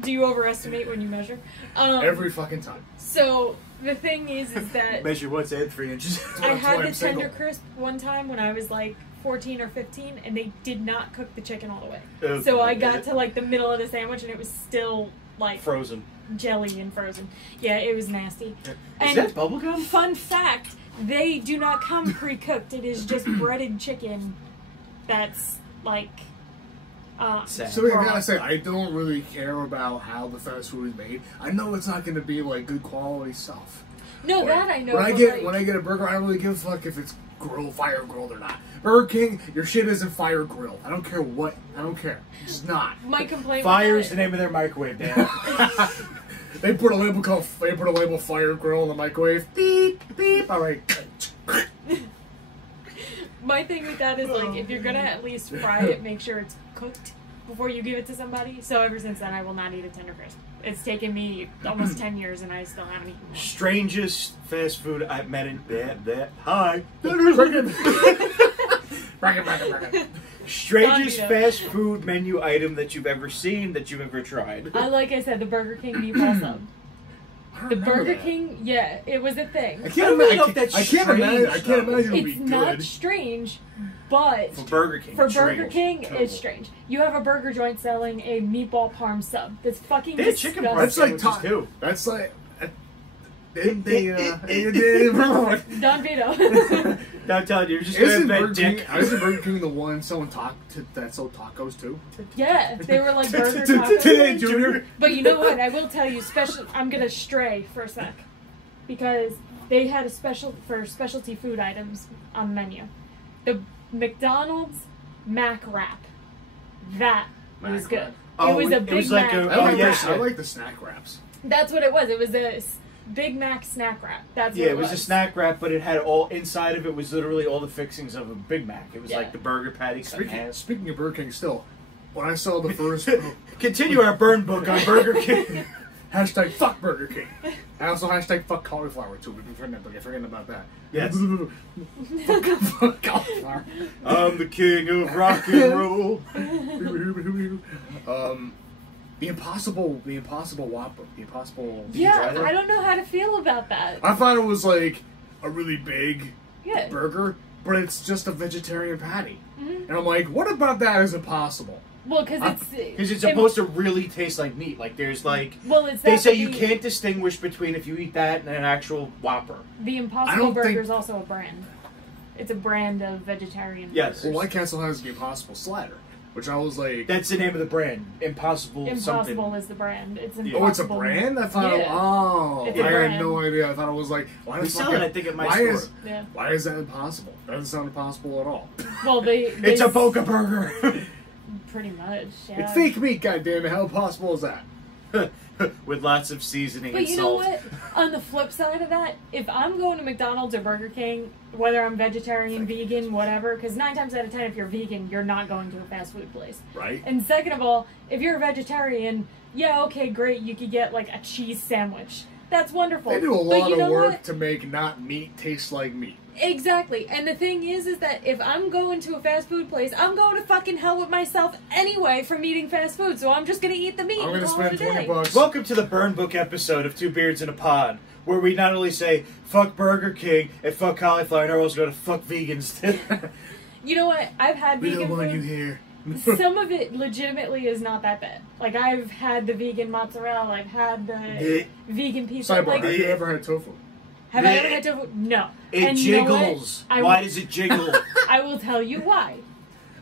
Do you overestimate when you measure? Every fucking time. So The thing is that Measure once and 3 inches. I had the Tender Crisp one time when I was like 14 or 15, and they did not cook the chicken all the way. Okay. So I got to like the middle of the sandwich, and it was still like frozen. Jelly and frozen. Yeah, it was nasty. Is that bubblegum? Fun fact, they do not come pre-cooked. It is just breaded chicken that's like so I gotta say, I don't really care about how the fast food is made. I know it's not gonna be like good quality stuff. No, like, that I know. When I get a burger, I don't really give a fuck if it's fire grilled or not. Burger King, your shit isn't fire grilled. I don't care what. I don't care. It's not. My complaint. Fire is the name of their microwave, Dan. They put a label fire grill in the microwave. Beep beep. All right. My thing with that is like, if you're gonna at least fry it, make sure it's cooked before you give it to somebody. So ever since then, I will not eat a Tender Crisp. It's taken me almost 10 years, and I still haven't eaten one. Strangest fast food I've met in Hi. Strangest fast food menu item that you've ever seen, that you've ever tried. Like I said, the Burger King meatball sub. The Burger King, yeah, it was a thing. I can't imagine it would be It's good. not strange, but for Burger King, it's strange. You have a burger joint selling a meatball parm sub. That's fucking they disgusting. chicken That's like too. That's like Don Vito. I'm telling you, you're just gonna invent dick. Isn't Burger King the one sold tacos too? Yeah, they were like burger tacos. Junior. But you know what? I will tell you, I'm gonna stray for a sec, because they had a specialty food items on the menu. The McDonald's Mac Wrap. That was good. Oh, it was a Big Mac. I like the snack wraps. That's what it was. It was a Big Mac snack wrap. That's what it was a snack wrap, but it had all inside of it was literally all the fixings of a Big Mac. It was like the burger patty. Speaking of Burger King, still, when I saw the first continue our burn book on Burger King. Hashtag fuck Burger King. I also hashtag fuck cauliflower too. We've been forgetting about that. Yes. fuck cauliflower. I'm the king of rock and roll. The Impossible Whopper. The Impossible. Yeah, I don't know how to feel about that. I thought it was like a really big Yeah. burger, but it's just a vegetarian patty. Mm-hmm. And I'm like, what about that is impossible? Well, because it's supposed to really taste like meat. Like there's like, well, it's they say you can't distinguish between if you eat that and an actual Whopper. The Impossible Burger is also a brand. It's a brand of vegetarian. Yes. Well, White Castle has the Impossible Slider, which I was like, that's the name of the brand. Impossible something. Is the brand. It's Impossible. Oh, it's a brand? I thought. I had no idea. I thought it was like, why we sell it, I think, at my store. Why is that impossible? That doesn't sound impossible at all. Well, it's a Boca Burger. Pretty much, yeah. It's fake meat, goddammit. How possible is that? With lots of seasoning and salt. But you know what? On the flip side of that, if I'm going to McDonald's or Burger King, whether I'm vegetarian, vegan, whatever, because 9 times out of 10, if you're vegan, you're not going to a fast food place. Right. And second of all, if you're a vegetarian, yeah, okay, great, you could get like a cheese sandwich. That's wonderful. They do a lot of work to make not meat taste like meat. Exactly. And the thing is that if I'm going to a fast food place, I'm going to fucking hell with myself anyway from eating fast food, so I'm just going to eat the meat. I'm going to spend $20. Welcome to the Burn Book episode of Two Beards in a Pod, where we not only say fuck Burger King and fuck cauliflower, and we're also going to fuck vegans. You know what? I've had vegan food. We don't want food. you here. Some of it legitimately is not that bad. Like, I've had the vegan mozzarella, I've had the vegan pizza. Sidebar, like, have you ever had tofu? Have I ever had tofu? No. It jiggles. Why does it jiggle? I will tell you why.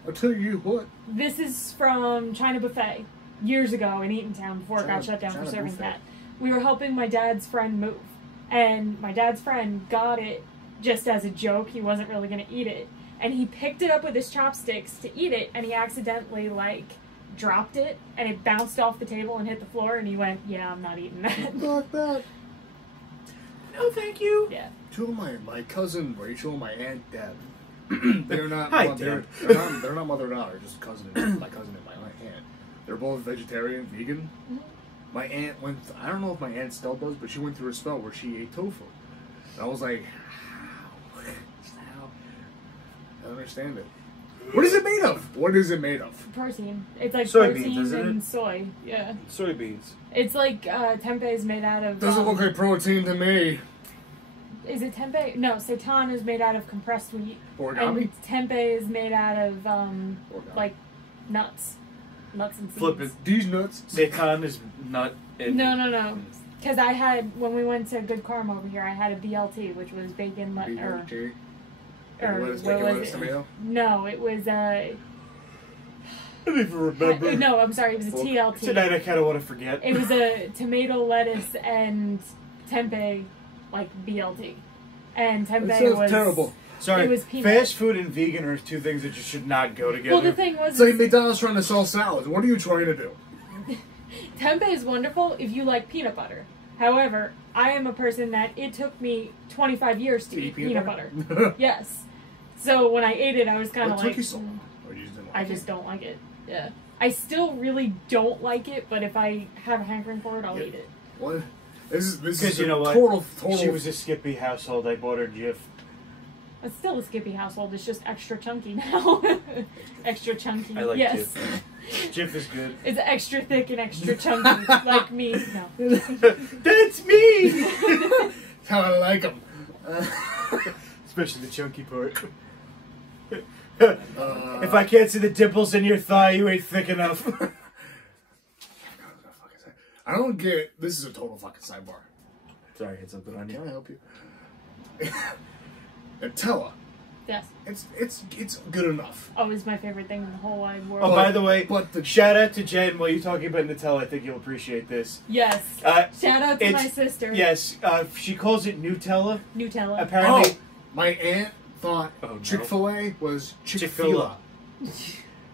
I'll tell you what. This is from China Buffet years ago in Eatontown before it got shut down for serving cat. We were helping my dad's friend move, and my dad's friend got it just as a joke. He wasn't really going to eat it, and he picked it up with his chopsticks to eat it, and he accidentally like dropped it, and it bounced off the table and hit the floor, and he went, "Yeah, I'm not eating that." Fuck that. No, thank you. Yeah. Two of my cousin Rachel and my aunt Deb. They're not. Hi, Deb. They're not mother and daughter. Just cousin. My cousin and my aunt. They're both vegetarian, vegan. Mm-hmm. My aunt went. I don't know if my aunt still does, but she went through a spell where she ate tofu. And I was like, how? I don't understand it. What is it made of? What is it made of? Protein. It's like soybeans, protein isn't and it? soy. Yeah. Soybeans. It's like tempeh is made out of. Doesn't look like protein to me. is it tempeh? No, seitan is made out of compressed wheat. Origami? And tempeh is made out of, like, nuts. Nuts and seeds. Flip it. These nuts. Seitan is nut. No. Because I had, when we went to Good Karma over here, I had a BLT, which was bacon, BLT? what was it? No, it was, I don't even remember. no, I'm sorry, it was a TLT. Tonight I kind of want to forget. It was a tomato, lettuce, and tempeh, like, BLT. And tempeh was... terrible. Sorry, it was fast food and vegan are two things that just should not go together. Well, the thing was... It's like McDonald's trying to sell salads. What are you trying to do? Tempeh is wonderful if you like peanut butter. However, I am a person that it took me 25 years to eat peanut butter. Yes. So when I ate it, I was kind of like... What took you so long? Or you just didn't like I just don't like it. Yeah. I still really don't like it, but if I have a hankering for it, I'll eat it. What? This is you know what? total... She was a Skippy household. I bought her Jif. It's still a Skippy household. It's just extra chunky now. Extra chunky. I like yes. Jif. Jif is good. It's extra thick and extra chunky, like me. No. That's me! That's how I like them. Especially the chunky part. If I can't see the dimples in your thigh, you ain't thick enough. I don't get... This is a total fucking sidebar. Sorry, I hit something on you. Can I help you? Nutella. Yes. It's good enough. Oh, it's my favorite thing in the whole wide world. Oh, by the way, but shout out to Jen while you're talking about Nutella. I think you'll appreciate this. Yes. Shout out to my sister. Yes, she calls it Nutella. Nutella. Apparently. Oh, my aunt thought Chick-fil-A was Chick-fil-A.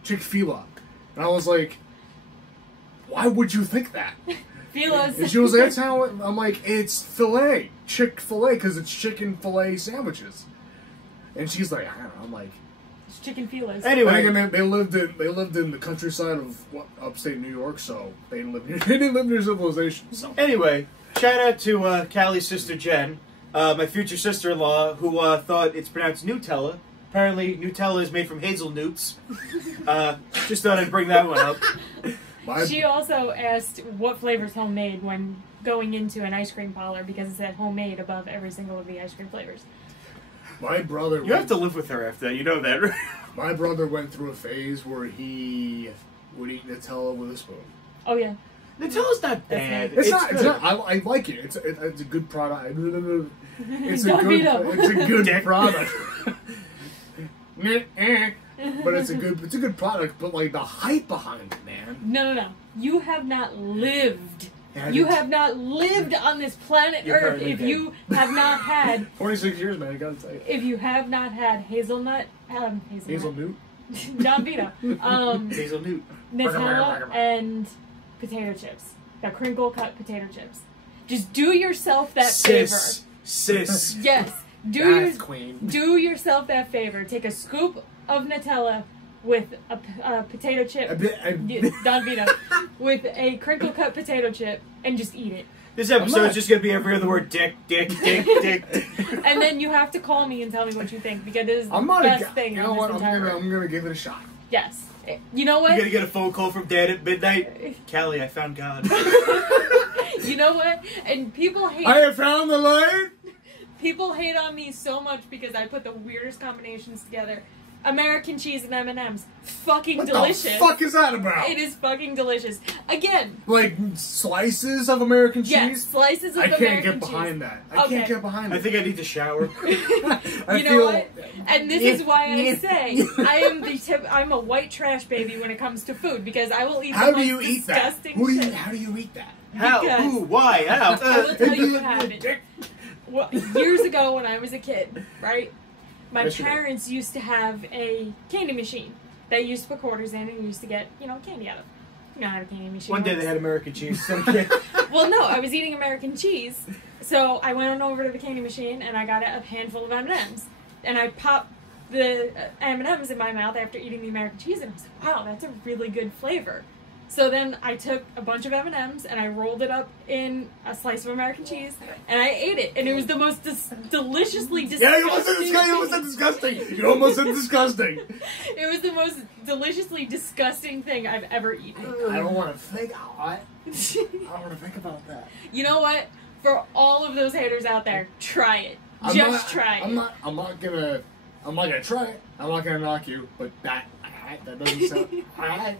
Chick-fil-A. And I was like, why would you think that? And she was like, that's how I'm like, it's filet. Chick-fil-A, because it's chicken filet sandwiches. And she's like, I don't know. I'm like, it's chicken fillets. Anyway, they lived in the countryside of upstate New York, so they didn't live near civilization. So anyway, shout out to Callie's sister Jen, my future sister-in-law, who thought it's pronounced Nutella. Apparently, Nutella is made from hazelnuts. Just thought I'd bring that one up. She also asked what flavor's homemade when going into an ice cream parlor because it said homemade above every single of the ice cream flavors. My brother... You have to live with her after that, you know that, right? My brother went through a phase where he would eat Nutella with a spoon. Oh, yeah. Nutella's not bad. It's not. I like it. It's a good product. It's a good product. But it's a good product. But like the hype behind it, man. No. You have not lived. You have not lived on this planet Earth if you have not had 46 years, man. I gotta tell you. If you have not had hazelnut. Hazelnut. Not Vito. Hazelnut. Nutella and potato chips. The crinkle cut potato chips. Just do yourself that favor. Sis. Yes. Do yourself that favor. Take a scoop of Nutella with a potato chip. Don Vito. With a crinkle cut potato chip and just eat it. This episode is just going to be every other word. Dick. And then you have to call me and tell me what you think because it is the best thing. You know what? I'm gonna give it a shot. Yes. You know what? You're going to get a phone call from Dad at midnight. Callie, I found God. You know what? And people hate... I have found the light! People hate on me so much because I put the weirdest combinations together. American cheese and M&M's. Fucking delicious. What the fuck is that about? It is fucking delicious. Again. Like slices of American cheese? Yes, slices of American cheese. I can't get behind that. I can't get behind that. I think I need to shower. You know what? And this is why I say I'm a white trash baby when it comes to food because I will eat How the do you most eat that? disgusting shit. How do you eat that? How? Who? Why? How? I will tell you what happened. Well, years ago when I was a kid, right? My parents used to have a candy machine. They used to put quarters in and used to get, candy out of. You know how a candy machine One day works. they had American cheese. Well, no, I was eating American cheese. So I went on over to the candy machine and I got a handful of M&M's. And I popped the M&M's in my mouth after eating the American cheese and I was like, wow, that's a really good flavor. So then I took a bunch of M&M's and I rolled it up in a slice of American cheese and I ate it. And it was the most deliciously disgusting. Yeah, you almost said disgusting. You almost said disgusting. It was the most deliciously disgusting thing I've ever eaten. I don't want to think about it. I don't want to think about that. You know what? For all of those haters out there, try it. try it. I'm not gonna try it. I'm not gonna knock you, but that doesn't sound.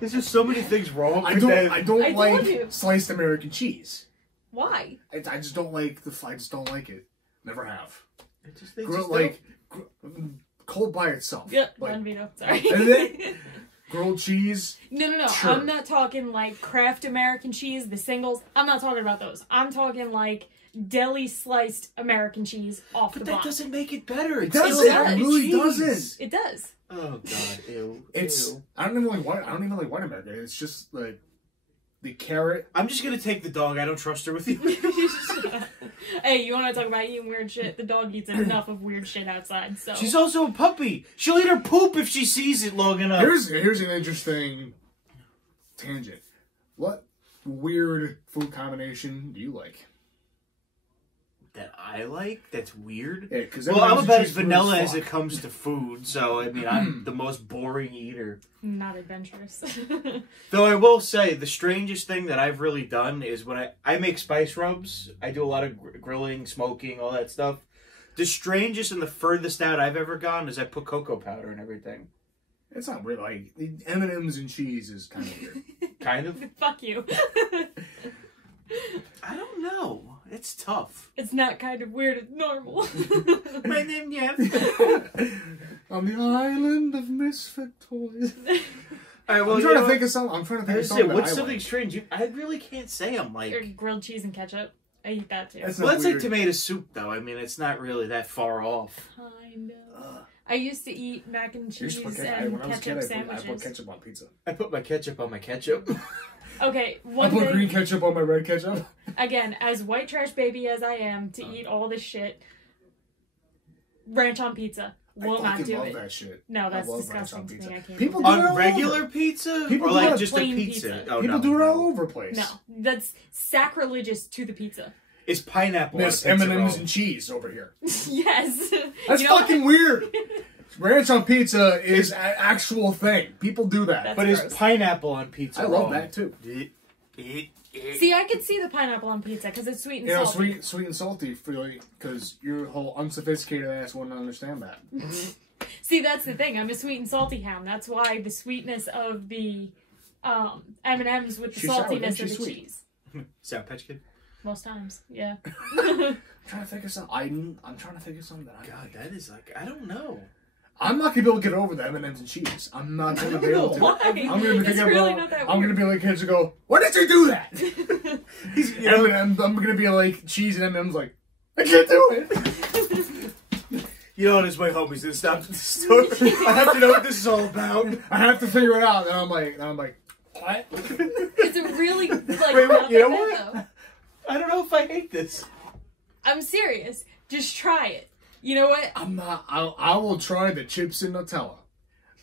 There's just so many things wrong. I don't like sliced American cheese. Why? I just don't like I just don't like it. Never have. Cold by itself. Yeah, Vito. Sorry. Grilled cheese. No. Sure. I'm not talking like Kraft American cheese, the singles. I'm not talking about those. I'm talking like deli sliced American cheese off the box. But that doesn't make it better. It doesn't. It really doesn't. It does. Oh god, ew. Ew. I don't even like white American. It's just like the carrot. I'm just gonna take the dog. I don't trust her with you. Hey, you want to talk about eating weird shit? The dog eats enough of weird shit outside. So she's also a puppy. She'll eat her poop if she sees it long enough. Here's an interesting tangent. What weird food combination do you like? That I like? That's weird? Yeah, because I'm about as vanilla as it comes to food, so I mean, I'm the most boring eater. Not adventurous. Though I will say, the strangest thing that I've really done is when I make spice rubs. I do a lot of grilling, smoking, all that stuff. The strangest and the furthest out I've ever gone is I put cocoa powder and everything. It's not weird. Like, M&M's and cheese is kind of weird. Kind of? Fuck you. I don't know. It's tough. It's not kind of weird. It's normal. My name, yes. On the island of misfit toys. All right, well, I'm trying to think of something. What's something strange? I really can't say I'm like... Or grilled cheese and ketchup. I eat that too. That's like tomato soup, though. I mean, it's not really that far off. Kind of. I used to eat mac and cheese and ketchup sandwiches. I put ketchup on pizza. I put my ketchup on my ketchup. Okay, I put green ketchup on my red ketchup. Again, as white trash baby as I am, to eat all this shit, ranch on pizza. Will not do it. I love that shit. No, that's disgusting to me. I can't. People do it on regular pizza? People or like just a pizza? Oh, people do it all over the place. No, that's sacrilegious to the pizza. It's pineapple on pizza M&M's and cheese over here. Yes. That's fucking weird. Ranch on pizza is an actual thing. People do that. But gross. It's pineapple on pizza. I love that too. See, I could see the pineapple on pizza because it's sweet and salty. Sweet and salty for you, because your whole unsophisticated ass wouldn't understand that. See, that's the thing. I'm a sweet and salty hound. That's why the sweetness of the M&M's with the saltiness of the cheese. Sour Patch Kid? Most times, yeah. I'm trying to think of something. I'm trying to think of something that God, that is like, I don't know. I'm not gonna be able to get over the M&M's and cheese. I'm not gonna be able to. Why? I'm gonna be like kids who go, "Why did you do that?" I'm gonna be like cheese and M&M's like, I can't do it. You know, it's my homies that stopped at the store. I have to know what this is all about. I have to figure it out. And I'm like, what? Is it really like? Wait, you know what? Though? I don't know if I hate this. I'm serious. Just try it. You know what? I'm not. I will try the chips and Nutella.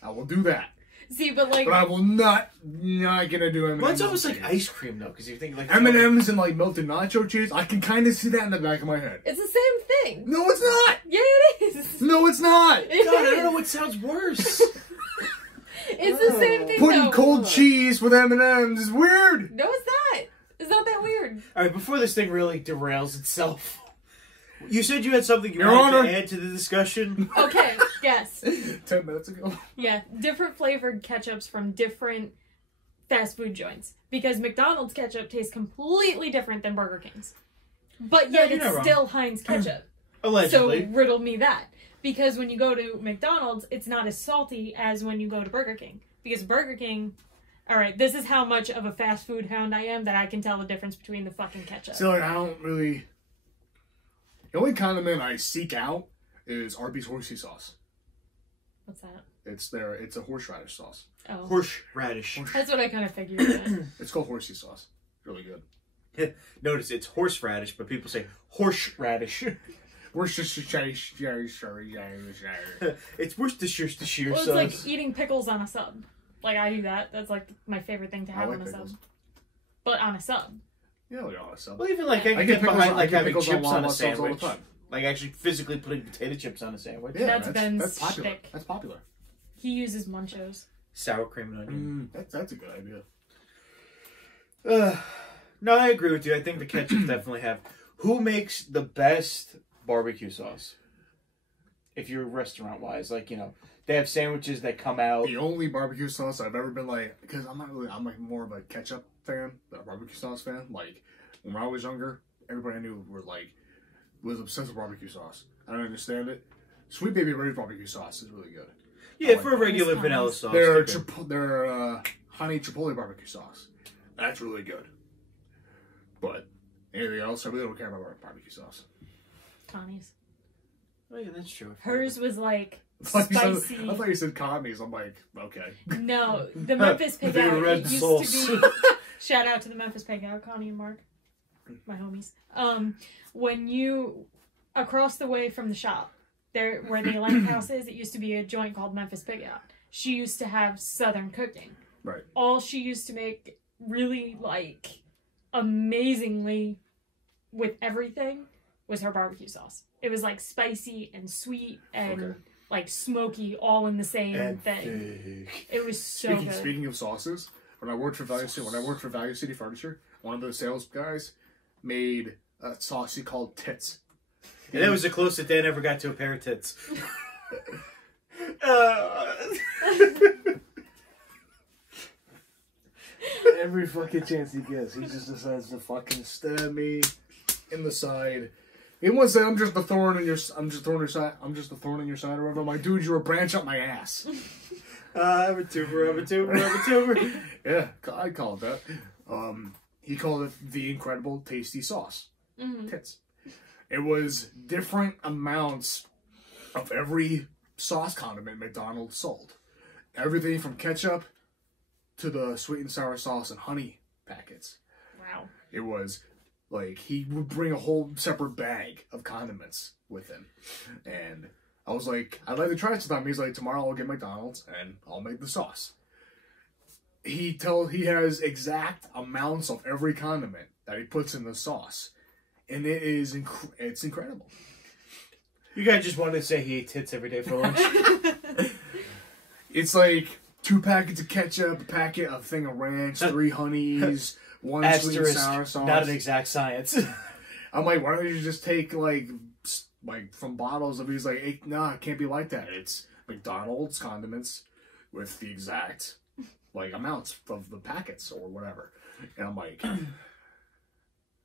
I will do that. See, but like, but I will not gonna do M&M's. Well, it's almost like ice cream though, because you think like M&M's and like melted nacho cheese. I can kind of see that in the back of my head. It's the same thing. No, it's not. Yeah, it is. No, it's not. God, I don't know what sounds worse. It's the same thing. Putting cold cheese with M&M's is weird. No, it's not. It's not that weird. All right, before this thing really derails itself. You said you had something you wanted to add to the discussion? Okay, yes. 10 minutes ago. Yeah, different flavored ketchups from different fast food joints. Because McDonald's ketchup tastes completely different than Burger King's. But yet it's still Heinz ketchup. Allegedly. So riddle me that. Because when you go to McDonald's, it's not as salty as when you go to Burger King. Because Burger King... Alright, this is how much of a fast food hound I am that I can tell the difference between the fucking ketchup. So, like, I don't really... The only condiment I seek out is Arby's horsey sauce. What's that? It's a horseradish sauce. Oh. Horseradish. That's what I kind of figured. It's called horsey sauce. Really good. Yeah, notice it's horseradish, but people say horseradish. Worcestershire. It's Worcestershire Well, sauce. it's like eating pickles on a sub. Like, I do that. That's like my favorite thing to have on a sub. But on a sub. Yeah, like on a sub. Well, even like I can get behind like having chips on a sandwich. Like actually physically putting potato chips on a sandwich. Yeah, that's Ben's popular. shtick. That's popular. He uses Munchos. Sour cream and onion. That's a good idea. No, I agree with you. I think the ketchup definitely have. Who makes the best barbecue sauce? If you're restaurant-wise, like, you know, they have sandwiches that come out. The only barbecue sauce I've ever been like, because I'm like more of a ketchup fan than a barbecue sauce fan. Like, when I was younger, everybody I knew was obsessed with barbecue sauce. I don't understand it. Sweet Baby Ray's barbecue sauce is really good. Yeah, for a regular vanilla sauce. Their honey chipotle barbecue sauce. That's really good. But anything else, I really don't care about barbecue sauce. Connie's. Oh yeah, that's true. Hers was like spicy. spicy. I thought you said Connie's. I'm like, okay. No, the Memphis Pig Out. red It used sauce. to be. Shout out to the Memphis Pig Out, Connie and Mark, my homies. When you across the way from the shop, there where the Atlantic House is, it used to be a joint called Memphis Pig Out. She used to have Southern cooking. Right. All she used to make really like amazingly with everything was her barbecue sauce. It was like spicy and sweet and like smoky all in the same thing. It was so good. Speaking of sauces, when I worked for Value City Furniture, one of those sales guys made a sauce he called tits. And that was the closest Dan ever got to a pair of tits. Every fucking chance he gets, he just decides to fucking stab me in the side. He wants to say, I'm just a thorn in your side or whatever. I'm like, dude, you're a branch up my ass. I'm a tuber. Yeah, I call it that. He called it the incredible tasty sauce. Tits. It was different amounts of every sauce condiment McDonald's sold. Everything from ketchup to the sweet and sour sauce and honey packets. Wow. It was like he would bring a whole separate bag of condiments with him. And I was like, I'd like to try it sometime. He's like, tomorrow I'll get McDonald's and I'll make the sauce. He has exact amounts of every condiment that he puts in the sauce. And it's incredible. You guys just wanted to say he ate tits every day for lunch. It's like 2 packets of ketchup, a thing of ranch, 3 honeys, 1 sweet and sour sauce. Not an exact science. I'm like, why don't you just take like from bottles of? He's like, hey, nah, it can't be like that. It's McDonald's condiments with the exact like amounts of the packets or whatever. And I'm like,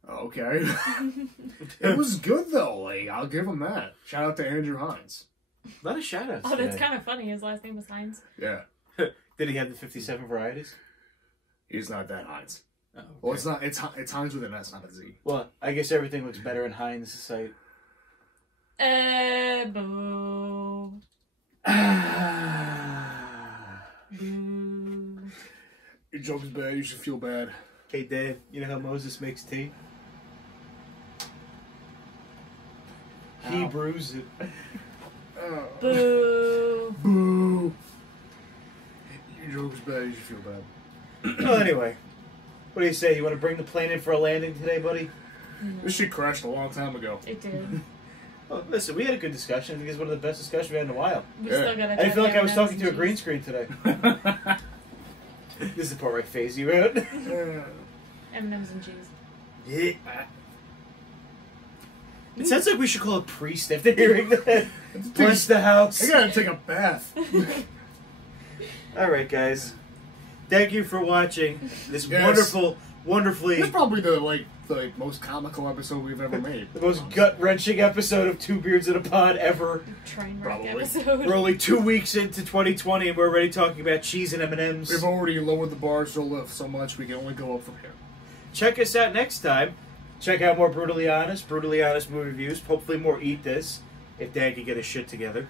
okay. It was good though. Like, I'll give him that. Shout out to Andrew Hines. A lot of shout outs. Oh, that's kind of funny. His last name was Hines. Yeah. Did he have the 57 varieties? He's not that Hines. Oh, okay. Well, it's not. It's Hines with an S, not a Z. Well, I guess everything looks better in Heinz' sight. Boo. Boo. Your joke is bad. You should feel bad. Hey, Dad, you know how Moses makes tea? He brews it. Boo. Boo. Your joke is bad. You should feel bad. Well, anyway, what do you say? You want to bring the plane in for a landing today, buddy? This shit crashed a long time ago. It did. Well, listen, we had a good discussion. I think it's one of the best discussions we had in a while. We still gotta I feel like I was talking to a cheese. green screen today. This is the part where I phase you out. M&M's and cheese. Yeah. It sounds like we should call a priest after hearing that. Bless the house. I gotta take a bath. Alright, guys. Thank you for watching this Yes. wonderfully... It's probably the most comical episode we've ever made. the most gut-wrenching episode of Two Beards in a Pod ever. Train wreck Probably. episode. We're only 2 weeks into 2020 and we're already talking about cheese and M&Ms. We've already lowered the bar so much we can only go up from here. Check us out next time. Check out more Brutally Honest movie reviews. Hopefully more Eat This, if Dan can get his shit together.